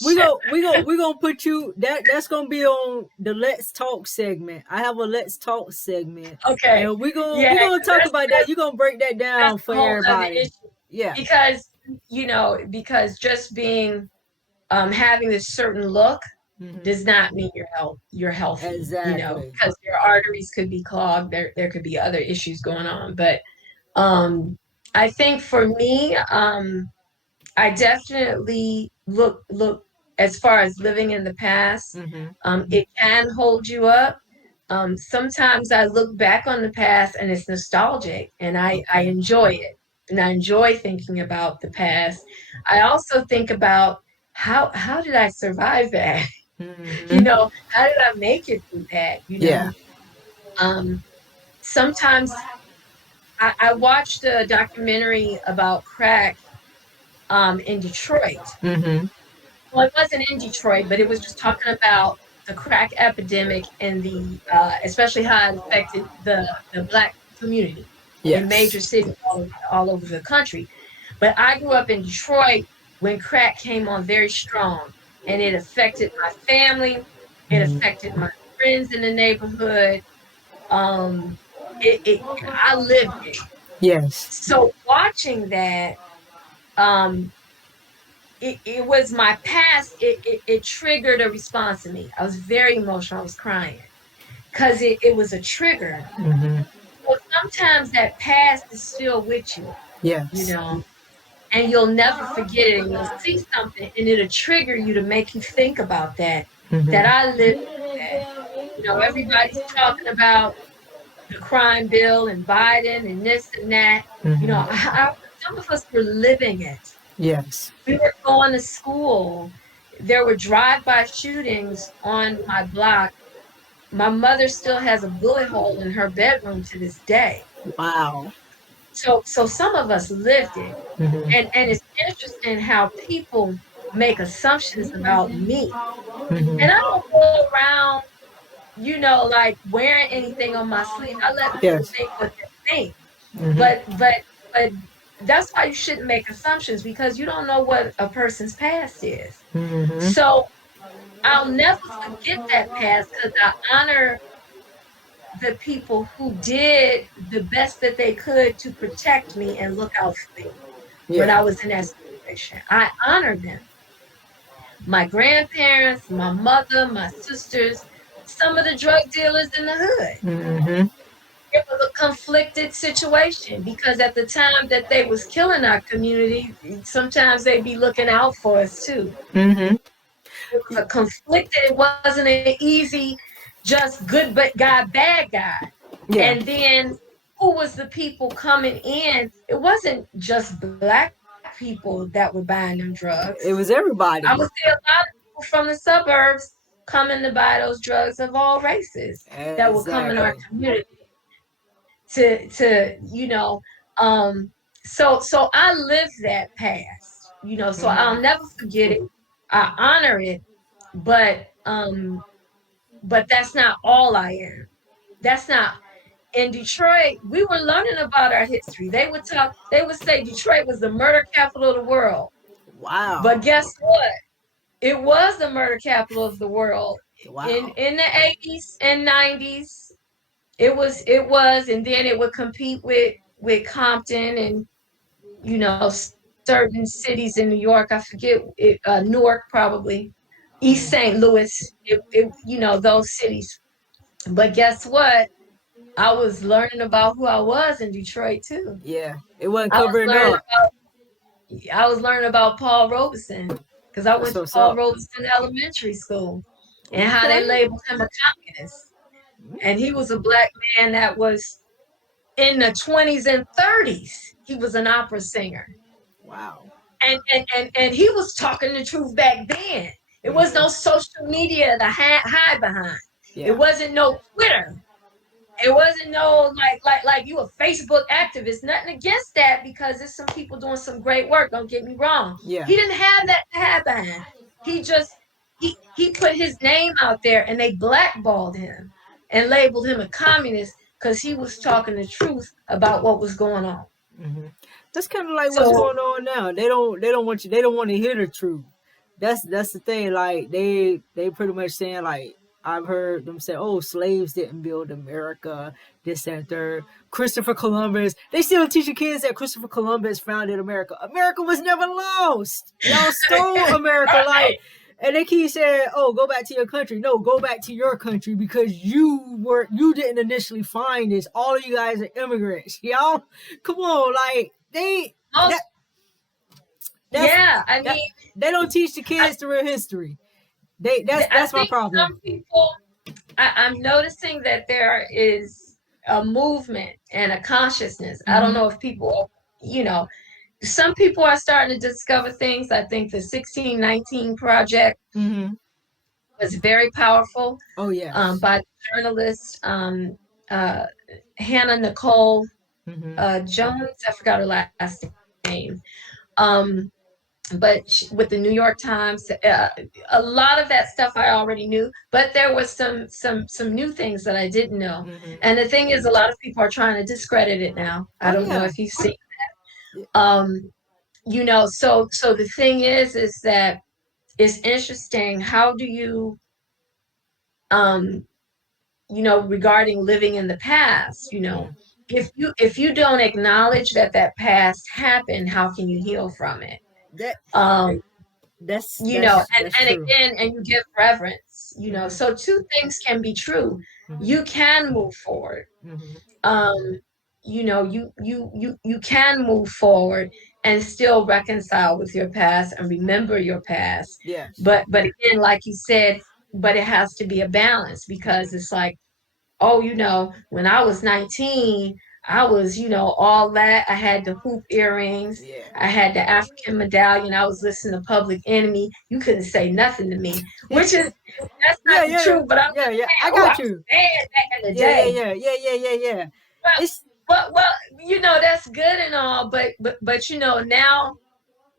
We're gonna put you that's gonna be on the Let's Talk segment. I have a Let's Talk segment. Okay. And we're gonna talk about that. You're gonna break that down for everybody. Yeah. Because just being having this certain look does not mean you're healthy. Exactly. Because your arteries could be clogged. There could be other issues going on. But I think for me, I definitely look as far as living in the past. It can hold you up. Sometimes I look back on the past and it's nostalgic, and I enjoy it, and I enjoy thinking about the past. I also think about how did I survive that? How did I make it through that? Yeah. Sometimes I watched a documentary about crack in Detroit. Well, it wasn't in Detroit, but it was just talking about the crack epidemic and the especially how it affected the Black community in major cities all over the country. But I grew up in Detroit when crack came on very strong, and it affected my family. It affected my friends in the neighborhood. I lived it. Yes. So watching that, it was my past. It triggered a response in me. I was very emotional. I was crying because it was a trigger. So sometimes that past is still with you. Yes. And you'll never forget it. And you'll see something, and it'll trigger you to make you think about that. That I lived that. Everybody's talking about the crime bill and Biden and this and that. Some of us were living it. Yes. We were going to school. There were drive-by shootings on my block. My mother still has a bullet hole in her bedroom to this day. Wow. So some of us lived it. And it's interesting how people make assumptions about me. And I don't go around, like wearing anything on my sleeve. I let people think what they think. But that's why you shouldn't make assumptions, because you don't know what a person's past is. Mm-hmm. So I'll never forget that past, because I honor the people who did the best that they could to protect me and look out for me when Yeah. I was in that situation. I honor them. My grandparents, my mother, my sisters, some of the drug dealers in the hood. Mm-hmm. It was a conflicted situation, because at the time that they was killing our community, sometimes they'd be looking out for us too. Mm-hmm. It was a conflicted, it wasn't an easy, just good but guy, bad guy. Yeah. And then who was the people coming in? It wasn't just black people that were buying them drugs. It was I would everybody. see a lot of people from the suburbs coming to buy those drugs of all races that would come in our Exactly. community to so I live that past, so Mm-hmm. I'll never forget it. I honor it, but that's not all I am. That's not. In Detroit, we were learning about our history. They would say Detroit was the murder capital of the world. But Wow. guess what? It was the murder capital of the world Wow. in the 80s and 90s. It was, and then it would compete with Compton and certain cities in New York. I forget it, Newark probably, East Mm. St. Louis. Those cities. But guess what? I was learning about who I was in Detroit too. Yeah. It wasn't I was covering learning up. about I was learning about Paul Robeson, because I That's went to what's Paul up. Robeson Elementary School, and how they Okay. labeled him a communist. And he was a black man that was in the 20s and 30s. He was an opera singer. Wow. And he was talking the truth back then. It was Mm-hmm. no social media to hide behind. It Yeah. wasn't no Twitter. It wasn't no like you a Facebook activist. Nothing against that, because there's some people doing some great work. Don't get me wrong. Yeah. He didn't have that to have behind. He just he put his name out there, and they blackballed him and labeled him a communist because he was talking the truth about what was going on. Mm-hmm. That's kind of like what's So going on now. They don't want you. They don't want to hear the truth. That's the thing. Like they pretty much saying like I've heard them say, oh, slaves didn't build America. This and third. Christopher Columbus. They still teaching kids that Christopher Columbus founded America. America was never lost. Y'all stole America. right. And they keep saying, "Oh, go back to your country." No, go back to your country because you didn't initially find this. All of you guys are immigrants, y'all. Come on, like Most, that's yeah, I that mean, they don't teach the I, kids the real history. They I that's my think problem. some people, I'm noticing that there is a movement and a consciousness. I don't Mm-hmm. know if people, you know, some people are starting to discover things. I think the 1619 Project Mm-hmm. was very powerful, Oh yes. by the journalist uh, Hannah Nicole Mm-hmm. Jones. I forgot her last name. Um, but with the New York Times, a lot of that stuff I already knew, but there was some new things that I didn't know. Mm-hmm. And the thing is, a lot of people are trying to discredit it now. I Oh don't know yeah. if you've seen. Um, so the thing is that it's interesting. How do you, um, regarding living in the past, Mm. if you don't acknowledge that past happened, how can you heal from it? That Um, that's you know, that's that's and true. again, and you give reverence, Mm-hmm. so two things can be true. Mm-hmm. You can move forward. Mm-hmm. Um, you can move forward and still reconcile with your past and remember your past. Yes. But again, like you said, but it has to be a balance, because Mm-hmm. it's like, oh, when I was 19, I was, all that. I had the hoop earrings. Yeah. I had the African medallion. I was listening to Public Enemy. You couldn't say nothing to me, which is, that's Yeah, not the yeah, truth, but I'm yeah, just yeah. I saying, oh, I got was you. bad back in the Yeah, yeah, day. yeah, yeah, yeah, yeah, yeah. Well, It's that's good and all, but now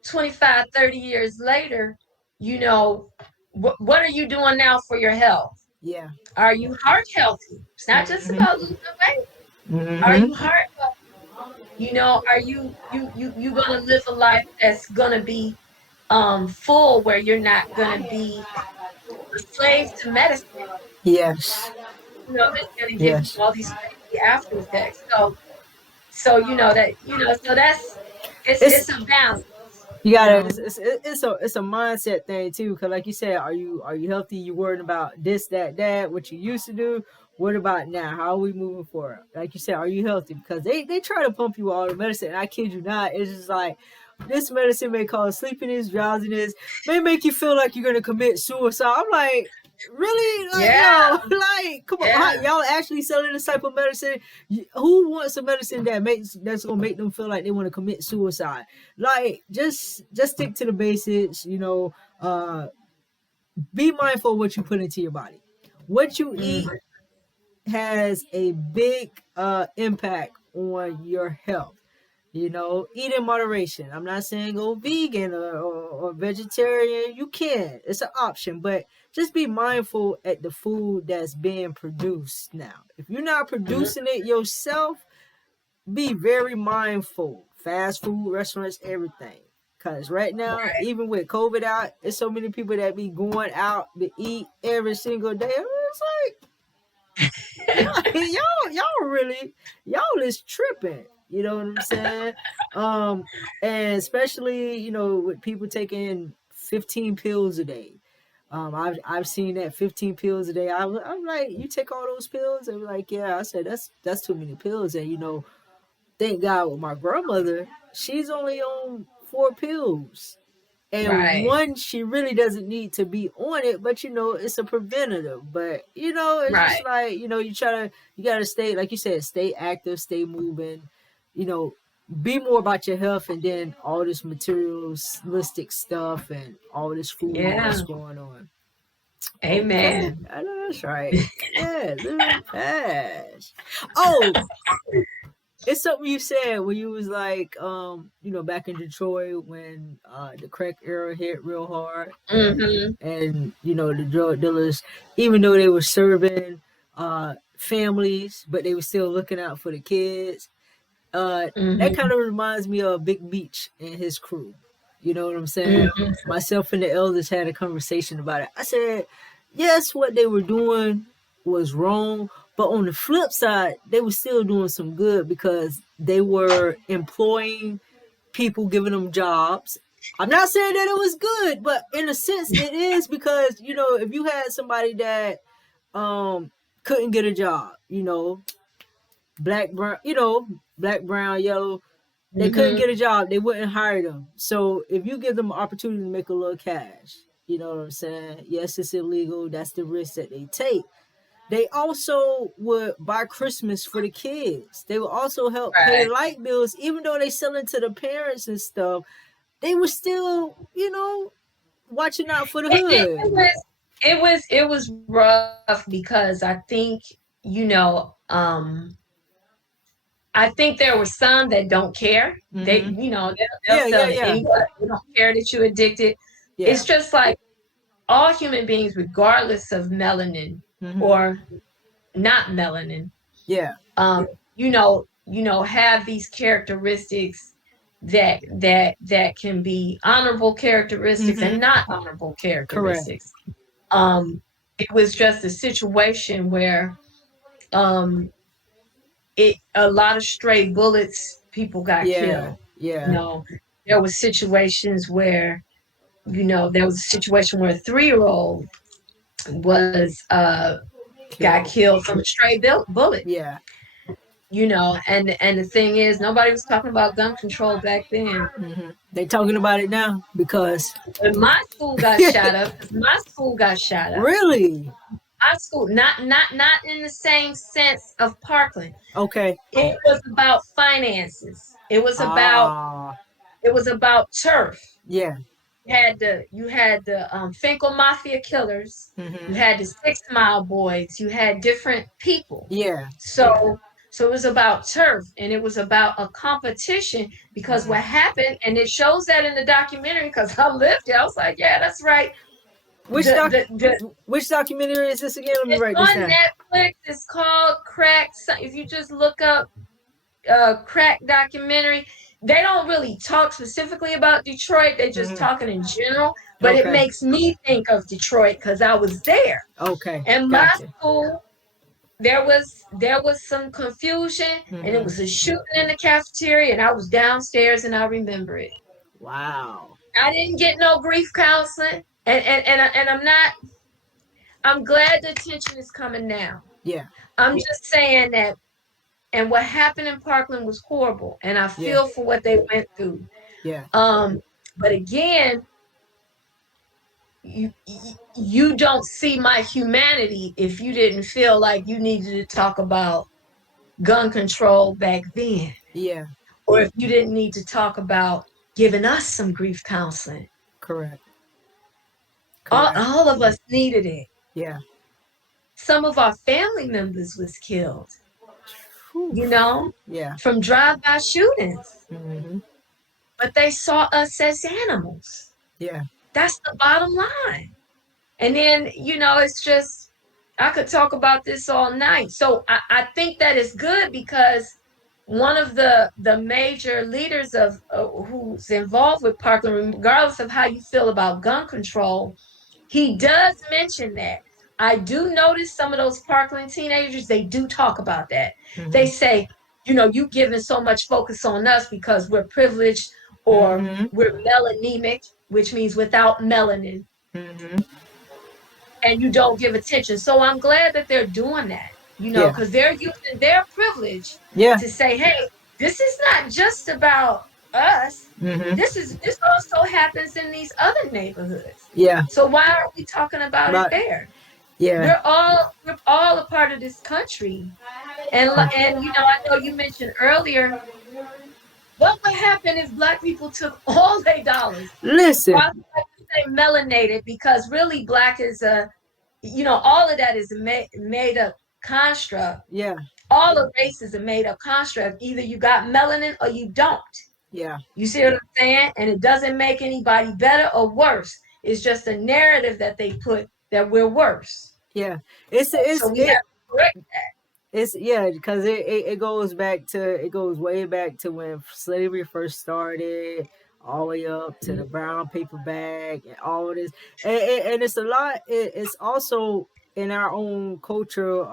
25, 30 years later, you know, what are you doing now for your health? yeah. Are you heart healthy? It's not just Mm-hmm. about losing weight. Are you Mm-hmm. heart healthy? Are you gonna live a life that's gonna be full, where you're not gonna be a slave to medicine, Yes. that's gonna give you Yes. all these crazy after effects. So that's It's it's a balance, you you gotta know. it's a mindset thing too, because like you said, are you healthy? You worried about this, that what you used to do? What about now? How are we moving forward? Like you said, are you healthy? Because they try to pump you all the medicine, and I kid you not, it's just like this medicine may cause sleepiness, drowsiness, may make you feel like you're gonna commit suicide. I'm like, really? Like, Yeah, yo, like, come on, yeah, y'all actually selling this type of medicine? Who wants a medicine that's gonna make them feel like they want to commit suicide? Like, just stick to the basics. Be mindful of what you put into your body. What you mm, eat has a big impact on your health. Eat in moderation. I'm not saying go vegan or vegetarian. You can, it's an option, but just be mindful at the food that's being produced. Now, if you're not mm, producing it yourself, be very mindful. Fast food restaurants, everything. Cause right now, even with COVID out, there's so many people that be going out to eat every single day. It's like, y'all is tripping. You know what I'm saying? And especially, with people taking 15 pills a day. I've seen that 15 pills a day. I'm like, you take all those pills? And like, yeah. I said that's too many pills. And thank God with my grandmother, she's only on 4 pills. And right, one, she really doesn't need to be on it, but it's a preventative. But it's just right. like, you gotta stay, like you said, stay active, stay moving, you know, be more about your health, and then all this materialistic stuff and all this food that's Yeah, going on. Okay, amen. I know that's right. Yeah, living fast. Oh, it's something you said when you was like, back in Detroit when the crack era hit real hard, Hmm. and the drug dealers, even though they were serving families, but they were still looking out for the kids. That Hmm. kind of reminds me of Big Beach and his crew. You know what I'm saying? Hmm. Myself and the elders had a conversation about it. I said, yes, what they were doing was wrong, but on the flip side, they were still doing some good because they were employing people, giving them jobs. I'm not saying that it was good, but in a sense, it is, because if you had somebody that couldn't get a job, black, brown, black, brown, yellow, they couldn't Hmm. get a job, they wouldn't hire them. So if you give them an opportunity to make a little cash, you know what I'm saying? Yes, it's illegal. That's the risk that they take. They also would buy Christmas for the kids. They would also help pay the Right. light bills, even though they selling to the parents and stuff. They were still, watching out for the hood. It was rough, because you know, um, I think there were some that don't care. Mm-hmm. They'll Yeah, yeah, sell to yeah, anybody. They don't care that you're addicted. yeah. It's just like all human beings, regardless of melanin Mm-hmm. or not melanin, Yeah. um, have these characteristics that can be honorable characteristics and Mm-hmm. not honorable Correct. characteristics. It was just a situation where um, a lot of stray bullets, people got Yeah. killed. You Yeah. know, there was situations where there was a situation where a 3-year-old was got Killed. killed from a stray bullet. Yeah. And the thing is, nobody was talking about gun control back then. Mm-hmm. They talking about it now because But my school got shot up. My school got shot up. really. My school, not in the same sense of Parkland. Okay. It was about finances. Ah. It was about turf. Yeah. You had the Finkel Mafia killers. You Mm-hmm. had the 6 Mile Boys. You had different people. Yeah. So it was about turf, and it was about a competition, because what Mm-hmm. happened, and it shows that in the documentary, because I lived it. I was like, yeah, that's right. Which doc? The Which documentary is this again? Let me It's write this on down. Netflix. It's called Crack. If you just look up crack documentary. They don't really talk specifically about Detroit. They're just talking in general. But it makes me think of Detroit because I was there. Okay. In my school, there was some confusion, and it was a shooting in the cafeteria, and I was downstairs, and I remember it. Wow. I didn't get no grief counseling, and I'm glad the attention is coming now. Yeah. I'm just saying that, and what happened in Parkland was horrible, and I feel for what they went through. Yeah. But again, you don't see my humanity if you didn't feel like you needed to talk about gun control back then. Yeah. Or if you didn't need to talk about giving us some grief counseling. Correct. All of us needed it. Yeah. Some of our family members was killed, Yeah. from drive-by shootings. But they saw us as animals. Yeah. That's the bottom line. And then, it's just, I could talk about this all night. So I think that is good because one of the major leaders of who's involved with Parkland, regardless of how you feel about gun control, he does mention that. I do notice some of those Parkland teenagers, they do talk about that. They say, you giving so much focus on us because we're privileged or we're melanemic, which means without melanin. And you don't give attention. So I'm glad that they're doing that, because they're using their privilege to say, hey, this is not just about us. This also happens in these other neighborhoods. Yeah. So why aren't we talking about it there? Yeah. We're all a part of this country. And I know you mentioned earlier, what would happen if Black people took all their dollars? Listen. Why would I say melanated? Because really Black is all of that is a made up construct. Yeah. All the races are made up construct. Either you got melanin or you don't. Yeah. You see what I'm saying? And it doesn't make anybody better or worse. It's just a narrative that they put that we're worse. Yeah. So we have to correct that. It's because it goes way back to when slavery first started, all the way up to the brown paper bag and all of this, and it's a lot. It's also in our own culture,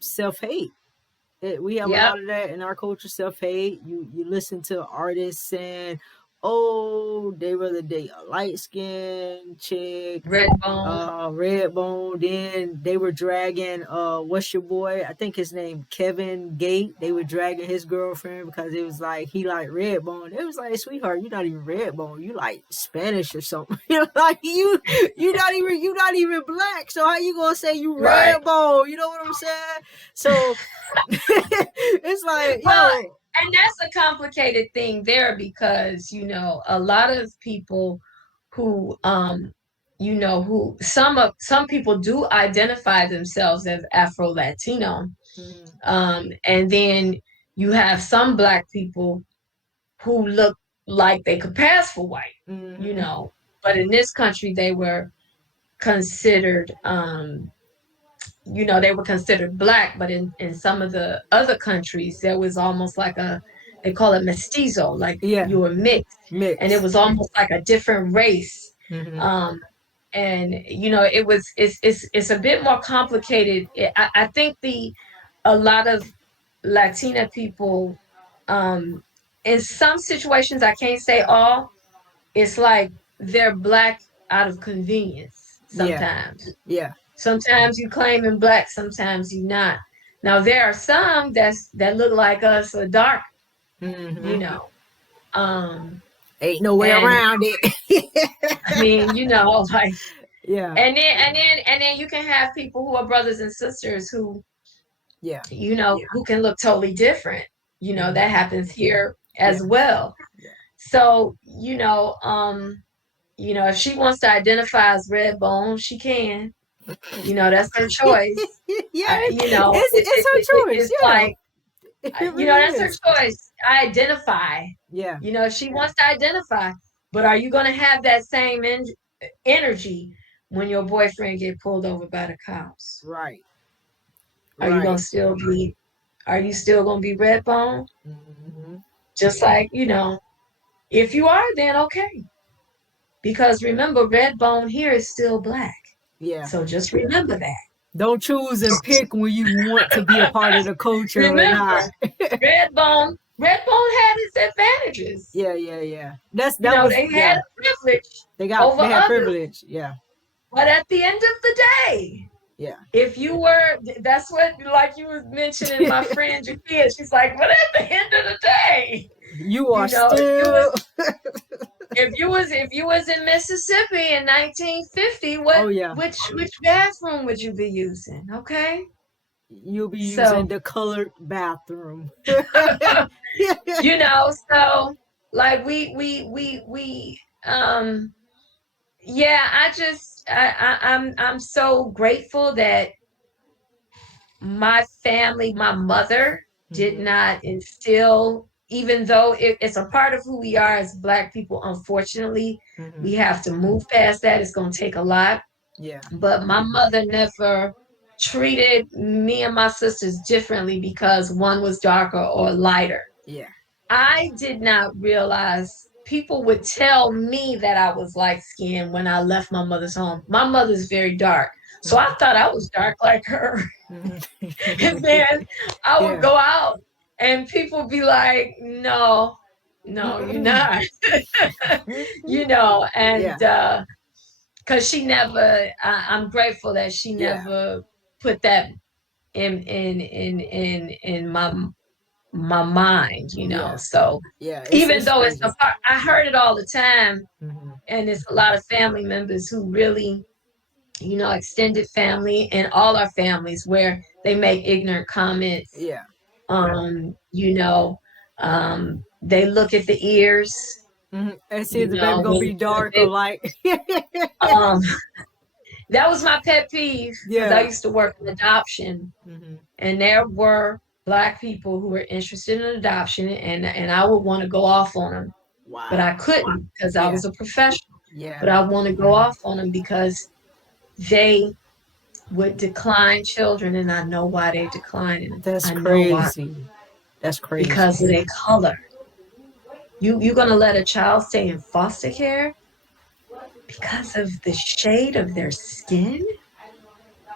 self-hate. We have a lot of that in our culture, self-hate. You listen to artists saying, oh, they rather date a light-skinned chick, Redbone. Then they were dragging what's your boy? I think his name Kevin Gate. They were dragging his girlfriend because it was like he liked Redbone. It was like, sweetheart, you're not even Redbone. You like Spanish or something. You're like you're not even Black. So how you gonna say you Redbone? You know what I'm saying? So it's like, and that's a complicated thing there because, a lot of people who, who some people do identify themselves as Afro-Latino. And then you have some Black people who look like they could pass for white, but in this country, they were considered, they were considered Black, but in some of the other countries, there was almost like they call it mestizo, like you were mixed. And it was almost like a different race. And it's a bit more complicated. I think a lot of Latina people, in some situations, I can't say all, it's like they're Black out of convenience sometimes. Yeah. Sometimes you claiming Black, sometimes you not. Now there are some that look like us or dark, Ain't no way around it. I mean, like and then you can have people who are brothers and sisters who who can look totally different. That happens here as well. So, if she wants to identify as Redbone, she can. That's her choice. It's her choice. It's like, that's her choice. I identify. Yeah. If she wants to identify, but are you going to have that same energy when your boyfriend get pulled over by the cops? Right. Are you going to still be Are you still going to be red bone? Mm-hmm. Just like, if you are, then okay. Because remember, red bone here is still black. Yeah. So just remember that. Don't choose and pick when you want to be a part of the culture or not. Remember, red bone had its advantages. Yeah. That was They had a privilege over they had others. privilege. Yeah. But at the end of the day, Yeah. if you were, that's what, like you was mentioning, my friend Jakia, she's like, but at the end of the day, You are if you was still if you was in Mississippi in 1950, Oh yeah. which bathroom would you be using? Okay. You'll be So using the colored bathroom. so like we yeah, I'm so grateful that my family, my mother did Mm-hmm. not instill, even though it's a part of who we are as Black people. Unfortunately, Mm-hmm. we have to move past that. It's going to take a lot. Yeah. But my mother never treated me and my sisters differently because one was darker or lighter. Yeah. I did not realize people would tell me that I was light skinned when I left my mother's home. My mother's very dark. So I thought I was dark like her. And Mm-hmm. then I would Yeah. go out and people would be like, no, no, you're not. And Yeah. because she never, I'm grateful that she Yeah. never put that in my mind. Yeah. So Yeah. even It's though it's crazy. a part, I heard it all the time, Mm-hmm. and it's a lot of family members who really, extended family and all our families where they make ignorant comments. Yeah. You know, they look at the ears, Mm-hmm. And see if the baby gonna when be the dark or big, light. um, that was my pet peeve because I Yeah. used to work in adoption, Mm-hmm. and there were Black people who were interested in adoption, and I would want to go off on them, but Wow. I couldn't because I Yeah. was a professional. Yeah. But I want to go off on them because they would decline children, and I know why they decline them. That's I know why. crazy. That's crazy. Because of their color. You're gonna let a child stay in foster care because of the shade of their skin?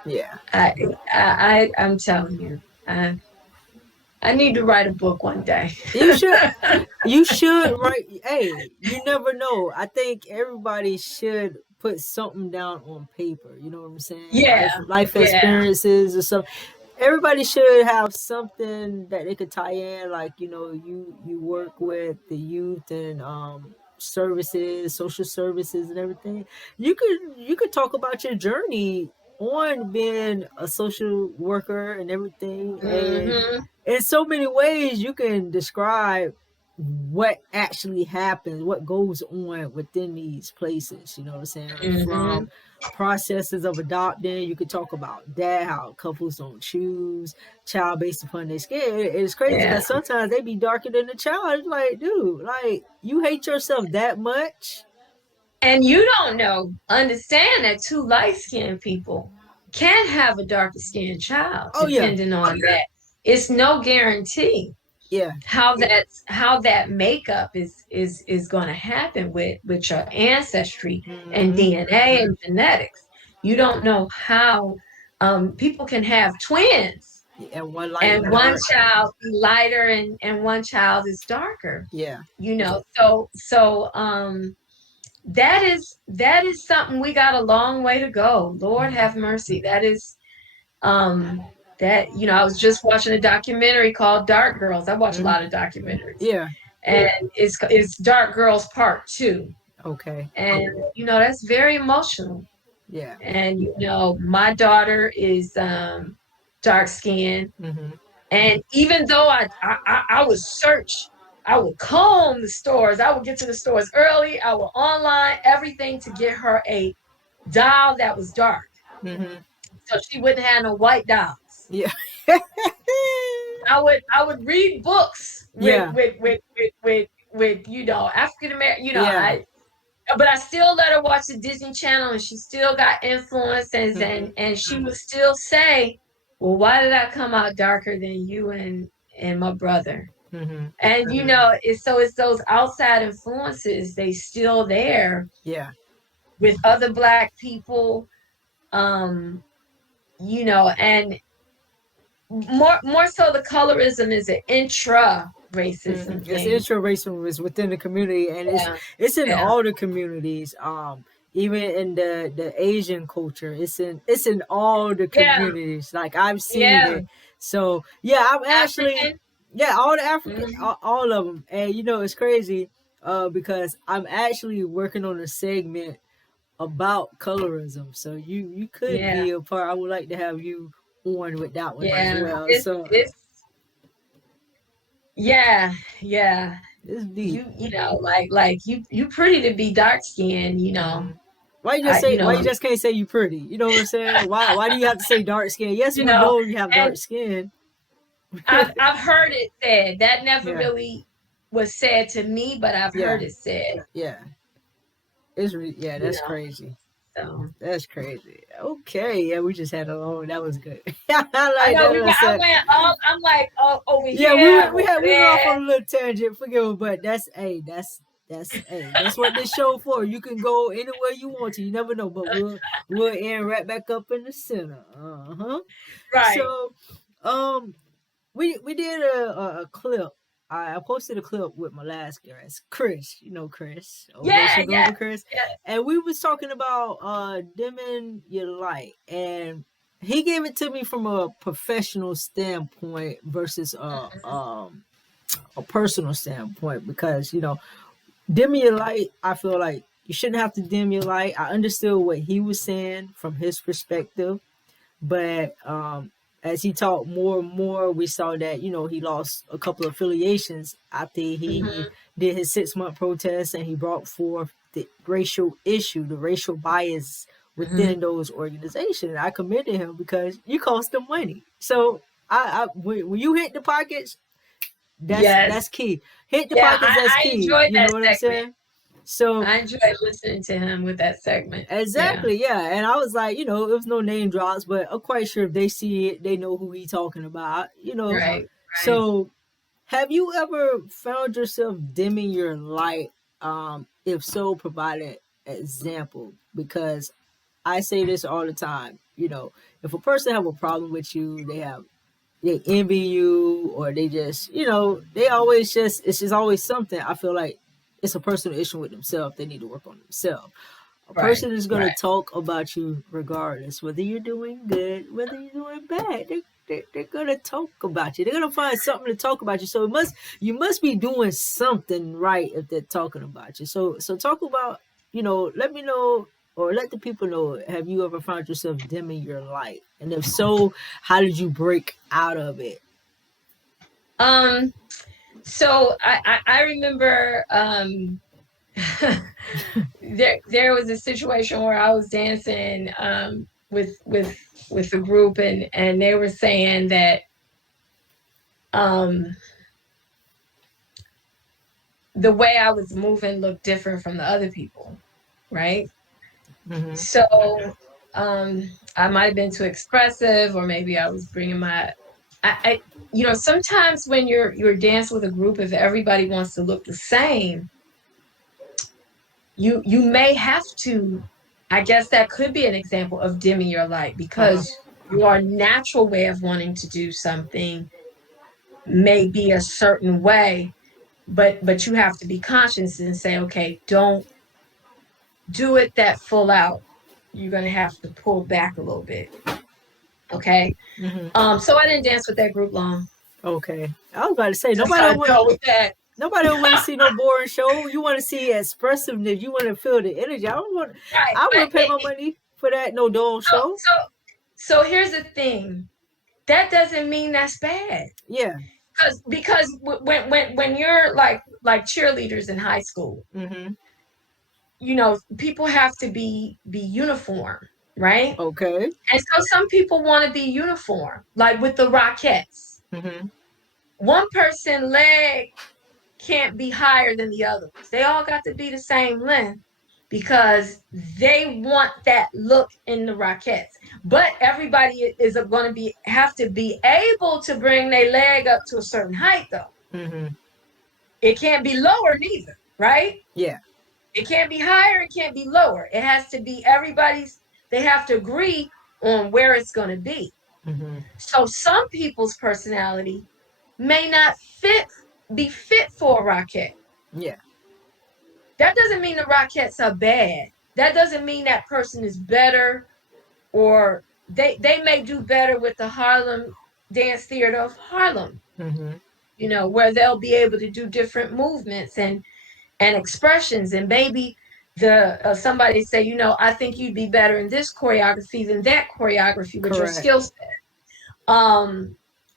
Yeah. I'm telling you, I need to write a book one day. You should. You should write. Hey, you never know. I think everybody should put something down on paper. You know what I'm saying? Yeah, Life yeah, experiences or something. Everybody should have something that they could tie in. Like you work with the youth and services, social services, and everything. You could talk about your journey on being a social worker and everything, and hmm in so many ways you can describe what actually happens, what goes on within these places. You know what I'm saying? hmm From processes of adopting, you could talk about that, how couples don't choose child based upon their skin. It's crazy yeah. because sometimes they be darker than the child. It's like, dude, like you hate yourself that much? And you don't understand that two light-skinned people can have a darker skinned child, Oh yeah, depending on that. It's no guarantee yeah. how that makeup is going to happen with your ancestry and Mm-hmm. DNA and genetics. You don't know how people can have twins And one light and and one dark. child be lighter and one child is darker. Yeah. So that is something we got a long way to go. Lord Mm-hmm. have mercy. That is that I was just watching a documentary called Dark Girls. I watch a Mm-hmm. lot of documentaries, Yeah. and it's Dark Girls Part 2, Okay. and that's very emotional. Yeah. And my daughter is dark skinned, Mm-hmm. and even though I would search, I would comb the stores, I would get to the stores early, I would online everything to get her a doll that was dark, Mm-hmm. so she wouldn't have no white dolls. Yeah. I would read books with Yeah. African American, Yeah. but I still let her watch the Disney Channel, and she still got influences, Mm-hmm. and she would still say, well, why did I come out darker than you and my brother? Mm-hmm. And you know, it's those outside influences, they still there. Yeah. With other Black people, you know, and more so the colorism is an intra racism It's thing. intra-racial is within the community, and Yeah. it's in Yeah. all the communities. Even in the Asian culture, it's in all the Yeah. communities. Like I've seen Yeah. it. So yeah, I'm actually African. yeah, all the African, Mm-hmm. all of them, and you know it's crazy, because I'm actually working on a segment about colorism. So you could Yeah. be a part. I would like to have you on with that one as Yeah. well. So It's yeah, yeah. it's deep. You know, like you pretty to be dark skinned, you know. Mm-hmm. Why you just You say? Why you know, just can't say you pretty? You know what I'm saying? Why do you have to say dark skin? Yes, you we know, know you have and dark skin. I've heard it said. That never Yeah, really was said to me, but I've yeah, heard it said, yeah. Yeah, you that's know. crazy. So That's crazy. Okay, yeah, we just had a long. That was good. I I like know that little I set. went all I'm like, oh, over Yeah, here, over we went off there. on a little tangent. Forgive me, but that's what this show for. You can go anywhere you want to. You never know, but we'll end right back up in the center. Uh huh. Right. So, um, we did a clip. I posted a clip with my last guest, Chris. You know Chris, Yeah, Ovation yeah, Global Chris, yeah. and we was talking about dimming your light, and he gave it to me from a professional standpoint versus a personal standpoint because you know dimming your light. I feel like you shouldn't have to dim your light. I understood what he was saying from his perspective, but as he talked more and more, we saw that you know he lost a couple of affiliations after he Mm-hmm. did his 6 month protest and he brought forth the racial issue, the racial bias Mm-hmm. within those organizations. And I commended him because you cost them money. So when you hit the pockets, Yes. that's key. Hit the Yeah, pockets, that's I key. enjoyed You that know what I'm segment. saying? So I enjoyed listening to him with that segment. Yeah. exactly, yeah. And I was like, you know, it was no name drops, but I'm quite sure if they see it, they know who he talking about, you know. Right. Right. So have you ever found yourself dimming your light? If so, provide an example. Because I say this all the time, you know, if a person have a problem with you, they envy you or they just you know they always just it's just always something. I feel like it's a personal issue with themselves. They need to work on themselves. A Right. person is going to Right. talk about you regardless whether you're doing good, whether you're doing bad. They're going to talk about you. They're going to find something to talk about you. So you must be doing something right if they're talking about you. So talk about, you know, let me know or let the people know, have you ever found yourself dimming your light? And if so, how did you break out of it? Um, so I remember there was a situation where I was dancing with a group and they were saying that um the way I was moving looked different from the other people, right? Mm-hmm. So I might have been too expressive, or maybe I was bringing I you know, sometimes when you're dancing with a group, if everybody wants to look the same, you may have to. I guess that could be an example of dimming your light Uh-huh. because your natural way of wanting to do something may be a certain way, but you have to be conscious and say, okay, don't do it that full out. You're gonna have to pull back a little bit. Okay. Mm-hmm. So I didn't dance with that group long. Okay. I was about to say Just gotta go with that. nobody don't want to see no boring show. You want to see expressiveness. You want to feel the energy. Right. I But wouldn't pay my money for that no dull so show. so so here's the thing. That doesn't mean that's bad. Yeah. Because when you're like cheerleaders in high school, Mm-hmm. you know, people have to be uniform, right? Okay. And so some people want to be uniform, like with the Rockettes. Mm-hmm. One person leg can't be higher than the other ones. They all got to be the same length, because they want that look in the Rockettes. But everybody is going to have to be able to bring their leg up to a certain height, though. Mm-hmm. It can't be lower neither, right? Yeah. It can't be higher, it can't be lower. It has to be they have to agree on where it's going to be. Mm-hmm. So some people's personality may not be fit for a Rockette. Yeah. That doesn't mean the Rockettes are bad. That doesn't mean that person is better, or they may do better with the Harlem Dance Theater of Harlem, Mm-hmm. Where they'll be able to do different movements and expressions, and maybe somebody say, I think you'd be better in this choreography than that choreography with your skill set.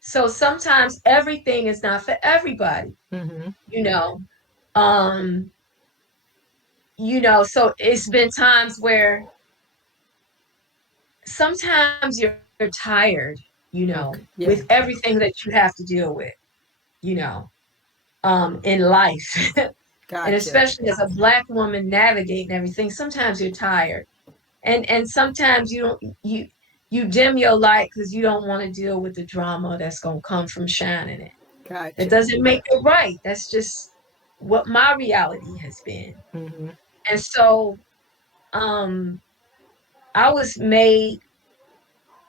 So sometimes everything is not for everybody. Mm-hmm. So it's been times where sometimes you're tired, Okay. with Yeah. everything that you have to deal with, in life. And Gotcha. especially as a Black woman navigating everything, sometimes you're tired. And sometimes you dim your light because you don't want to deal with the drama that's going to come from shining it. That Gotcha. doesn't make it right. That's just what my reality has been. Mm-hmm. And so I was made,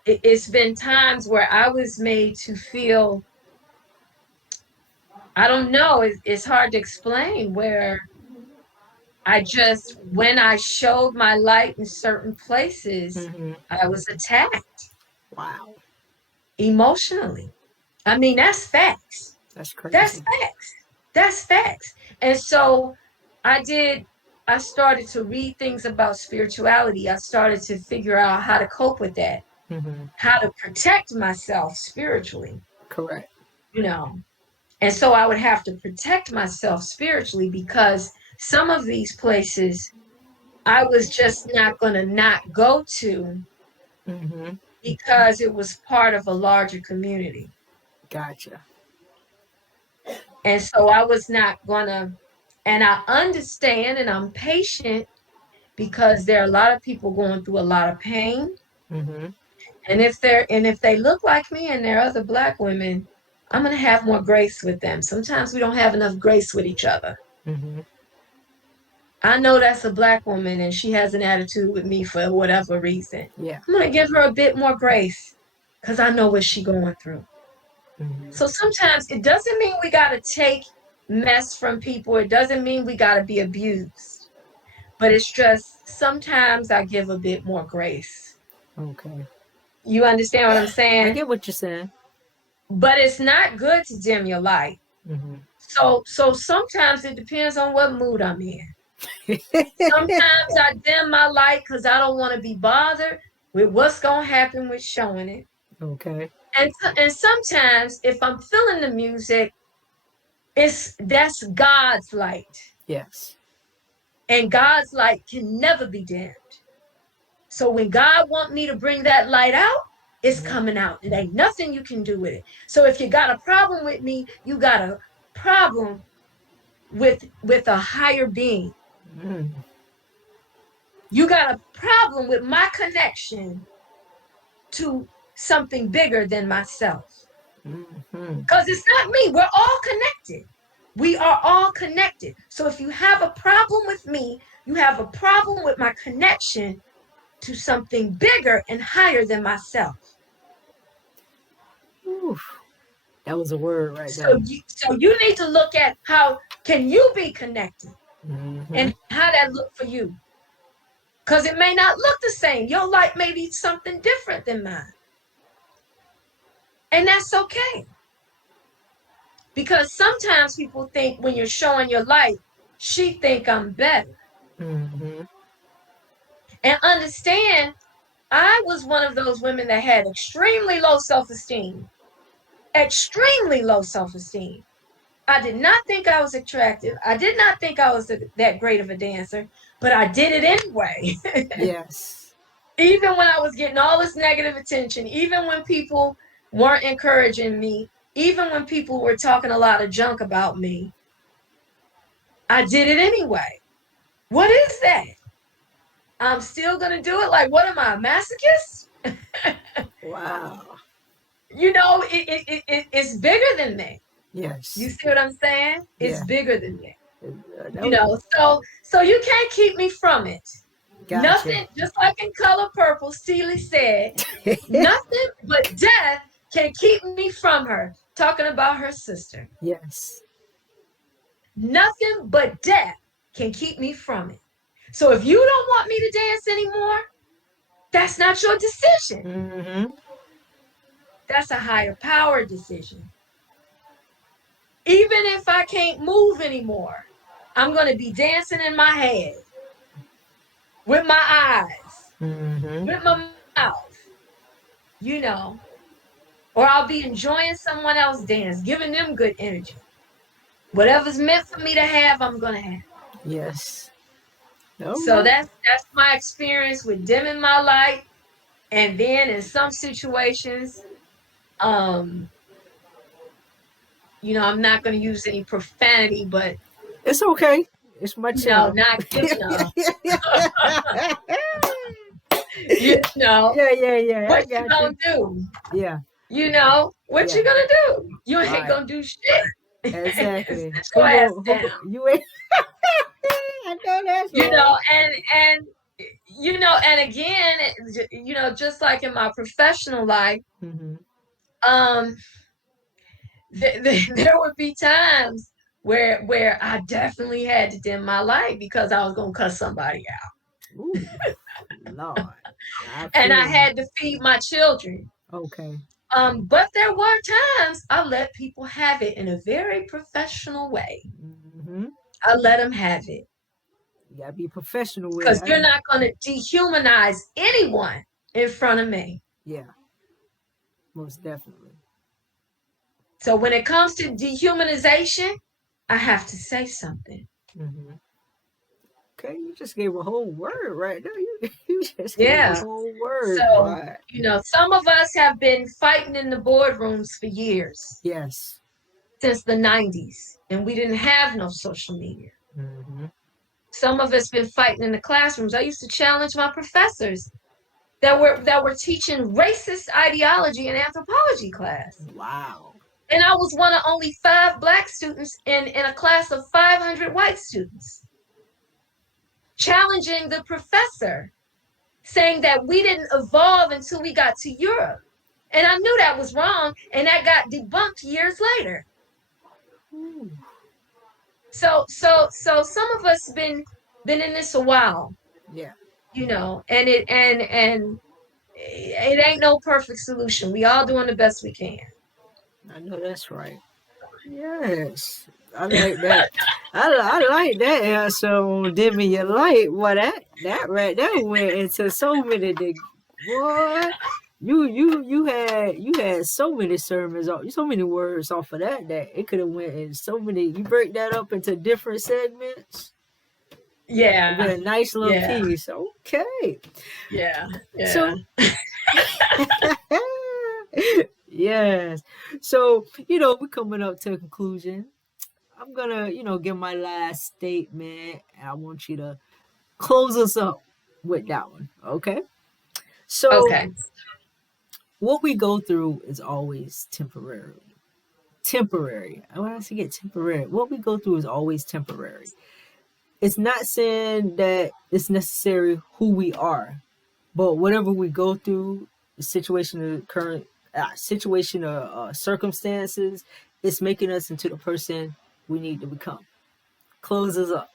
it's been times where I was made to feel, I don't know, it's hard to explain, where when I showed my light in certain places, Mm-hmm. I was attacked Wow. emotionally. I mean, that's facts. That's That's crazy. facts. That's facts. And so I started to read things about spirituality. I started to figure out how to cope with that, Mm-hmm. how to protect myself spiritually, Correct. you know. And so I would have to protect myself spiritually, because some of these places I was just not going to not go to, Mm-hmm. because it was part of a larger community. Gotcha. And so I was not going to, and I understand and I'm patient, because there are a lot of people going through a lot of pain. Mm-hmm. And if they look like me and they're other Black women, I'm going to have more grace with them. Sometimes we don't have enough grace with each other. Mm-hmm. I know that's a Black woman and she has an attitude with me for whatever reason. Yeah. I'm going to give her a bit more grace, because I know what she's going through. Mm-hmm. So sometimes it doesn't mean we got to take mess from people. It doesn't mean we got to be abused. But it's just sometimes I give a bit more grace. Okay. You understand what I'm I saying? get what you're saying. But it's not good to dim your light. Mm-hmm. So sometimes it depends on what mood I'm in. Sometimes I dim my light because I don't want to be bothered with what's going to happen with showing it. Okay. And sometimes if I'm feeling the music, that's God's light. Yes. And God's light can never be dimmed. So when God wants me to bring that light out, it's coming out. It ain't nothing you can do with it. So if you got a problem with me, you got a problem with a higher being. Mm-hmm. You got a problem with my connection to something bigger than myself. Mm-hmm. Because it's not me. We're all connected. We are all connected. So if you have a problem with me, you have a problem with my connection to something bigger and higher than myself. Oof. That was a word right So there. you need to look at how can you be connected, Mm-hmm. and how that look for you. Because it may not look the same. Your light may be something different than mine. And that's okay. Because sometimes people think when you're showing your light, she think I'm better. Mm-hmm. And understand, I was one of those women that had extremely low self-esteem. Extremely low self-esteem. I did not think I was attractive. I did not think I was that great of a dancer, but I did it anyway. Yes. Even when I was getting all this negative attention, even when people weren't encouraging me, even when people were talking a lot of junk about me, I did it anyway. What is that? I'm still going to do it. Like, what am I, a masochist? Wow. You know, it's bigger than me. Yes. You see what I'm saying? It's Yeah. bigger than me. You No. know, so you can't keep me from it. Gotcha. Nothing, just like in Color Purple, Steely said, nothing but death can keep me from her. Talking about her sister. Yes. Nothing but death can keep me from it. So if you don't want me to dance anymore, that's not your decision. Mm-hmm. That's a higher power decision. Even if I can't move anymore, I'm going to be dancing in my head with my eyes, with my mouth, you know, or I'll be enjoying someone else dance, giving them good energy. Whatever's meant for me to have, I'm going to have. Yes. So that's my experience with dimming my light. And then in some situations, you know, I'm not going to use any profanity, but it's okay. It's my channel. not giving up. You know, Yeah. what you gonna do? Yeah. You know, what you gonna do? You ain't Right. gonna do shit. Exactly. Sit your ass down. You ain't. I know that's You right. know, and you know, and again, you know, just like in my professional life, um, there would be times where I definitely had to dim my light because I was gonna cuss somebody out. Ooh, Lord. And I had to feed my children. Okay. But there were times I let people have it in a very professional way. I let them have it. You gotta be professional with Because it. you're not going to dehumanize anyone in front of me. Yeah, most definitely. So when it comes to dehumanization, I have to say something. Okay, you just gave a whole word right there. You just gave a whole word. So, you know, some of us have been fighting in the boardrooms for years. Yes. Since the 90s. And we didn't have no social media. Some of us been fighting in the classrooms. I used to challenge my professors that were teaching racist ideology in anthropology class. Wow. And I was one of only 5 Black students in a class of 500 white students. Challenging the professor, saying that we didn't evolve until we got to Europe. And I knew that was wrong, and that got debunked years later. So some of us been in this a while. Yeah. You know, and it ain't no perfect solution. We all doing the best we can. I know that's right. Yes. I like that. I like that answer on dimming your light. Well, that right there went into so many what you had so many sermons, so many words off of that it could have went in so many. You break that up into different segments. Yeah, with a nice little piece. Okay. Yeah. So yes. So, we're coming up to a conclusion. I'm gonna, give my last statement, and I want you to close us up with that one. Okay. So what we go through is always temporary. Temporary. I want to get temporary. What we go through is always temporary. It's not saying that it's necessary who we are, but whatever we go through, the situation, the current situation or circumstances, it's making us into the person we need to become. Close us up.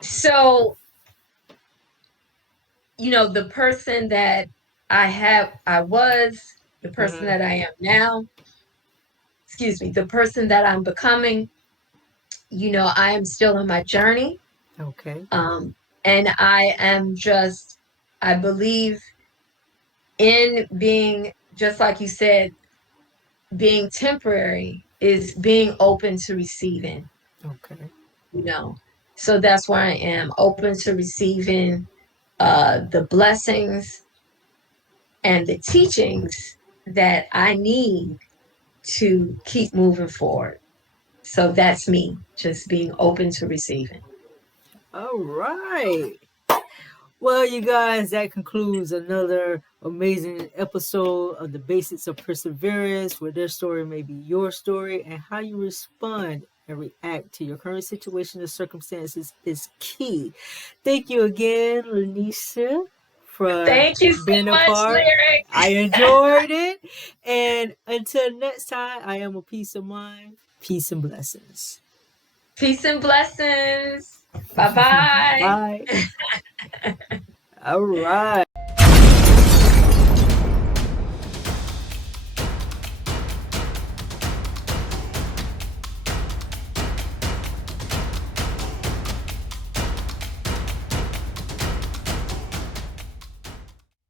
So, the person that I was, the person that I am now, the person that I'm becoming, I am still in my journey. Okay. And I believe in being, just like you said, being temporary is being open to receiving. Okay. So that's where I am, open to receiving the blessings and the teachings that I need to keep moving forward. So that's me, just being open to receiving. All right. Well, you guys, that concludes another amazing episode of the Basics of Perseverance, where their story may be your story, and how you respond and react to your current situation and circumstances is key. Thank you again, Lanecia, for Thank you so being a much, part. Lyric. I enjoyed it. And until next time, I am a peace of mind. Peace and blessings. Peace and blessings. Bye-bye. Bye. All right.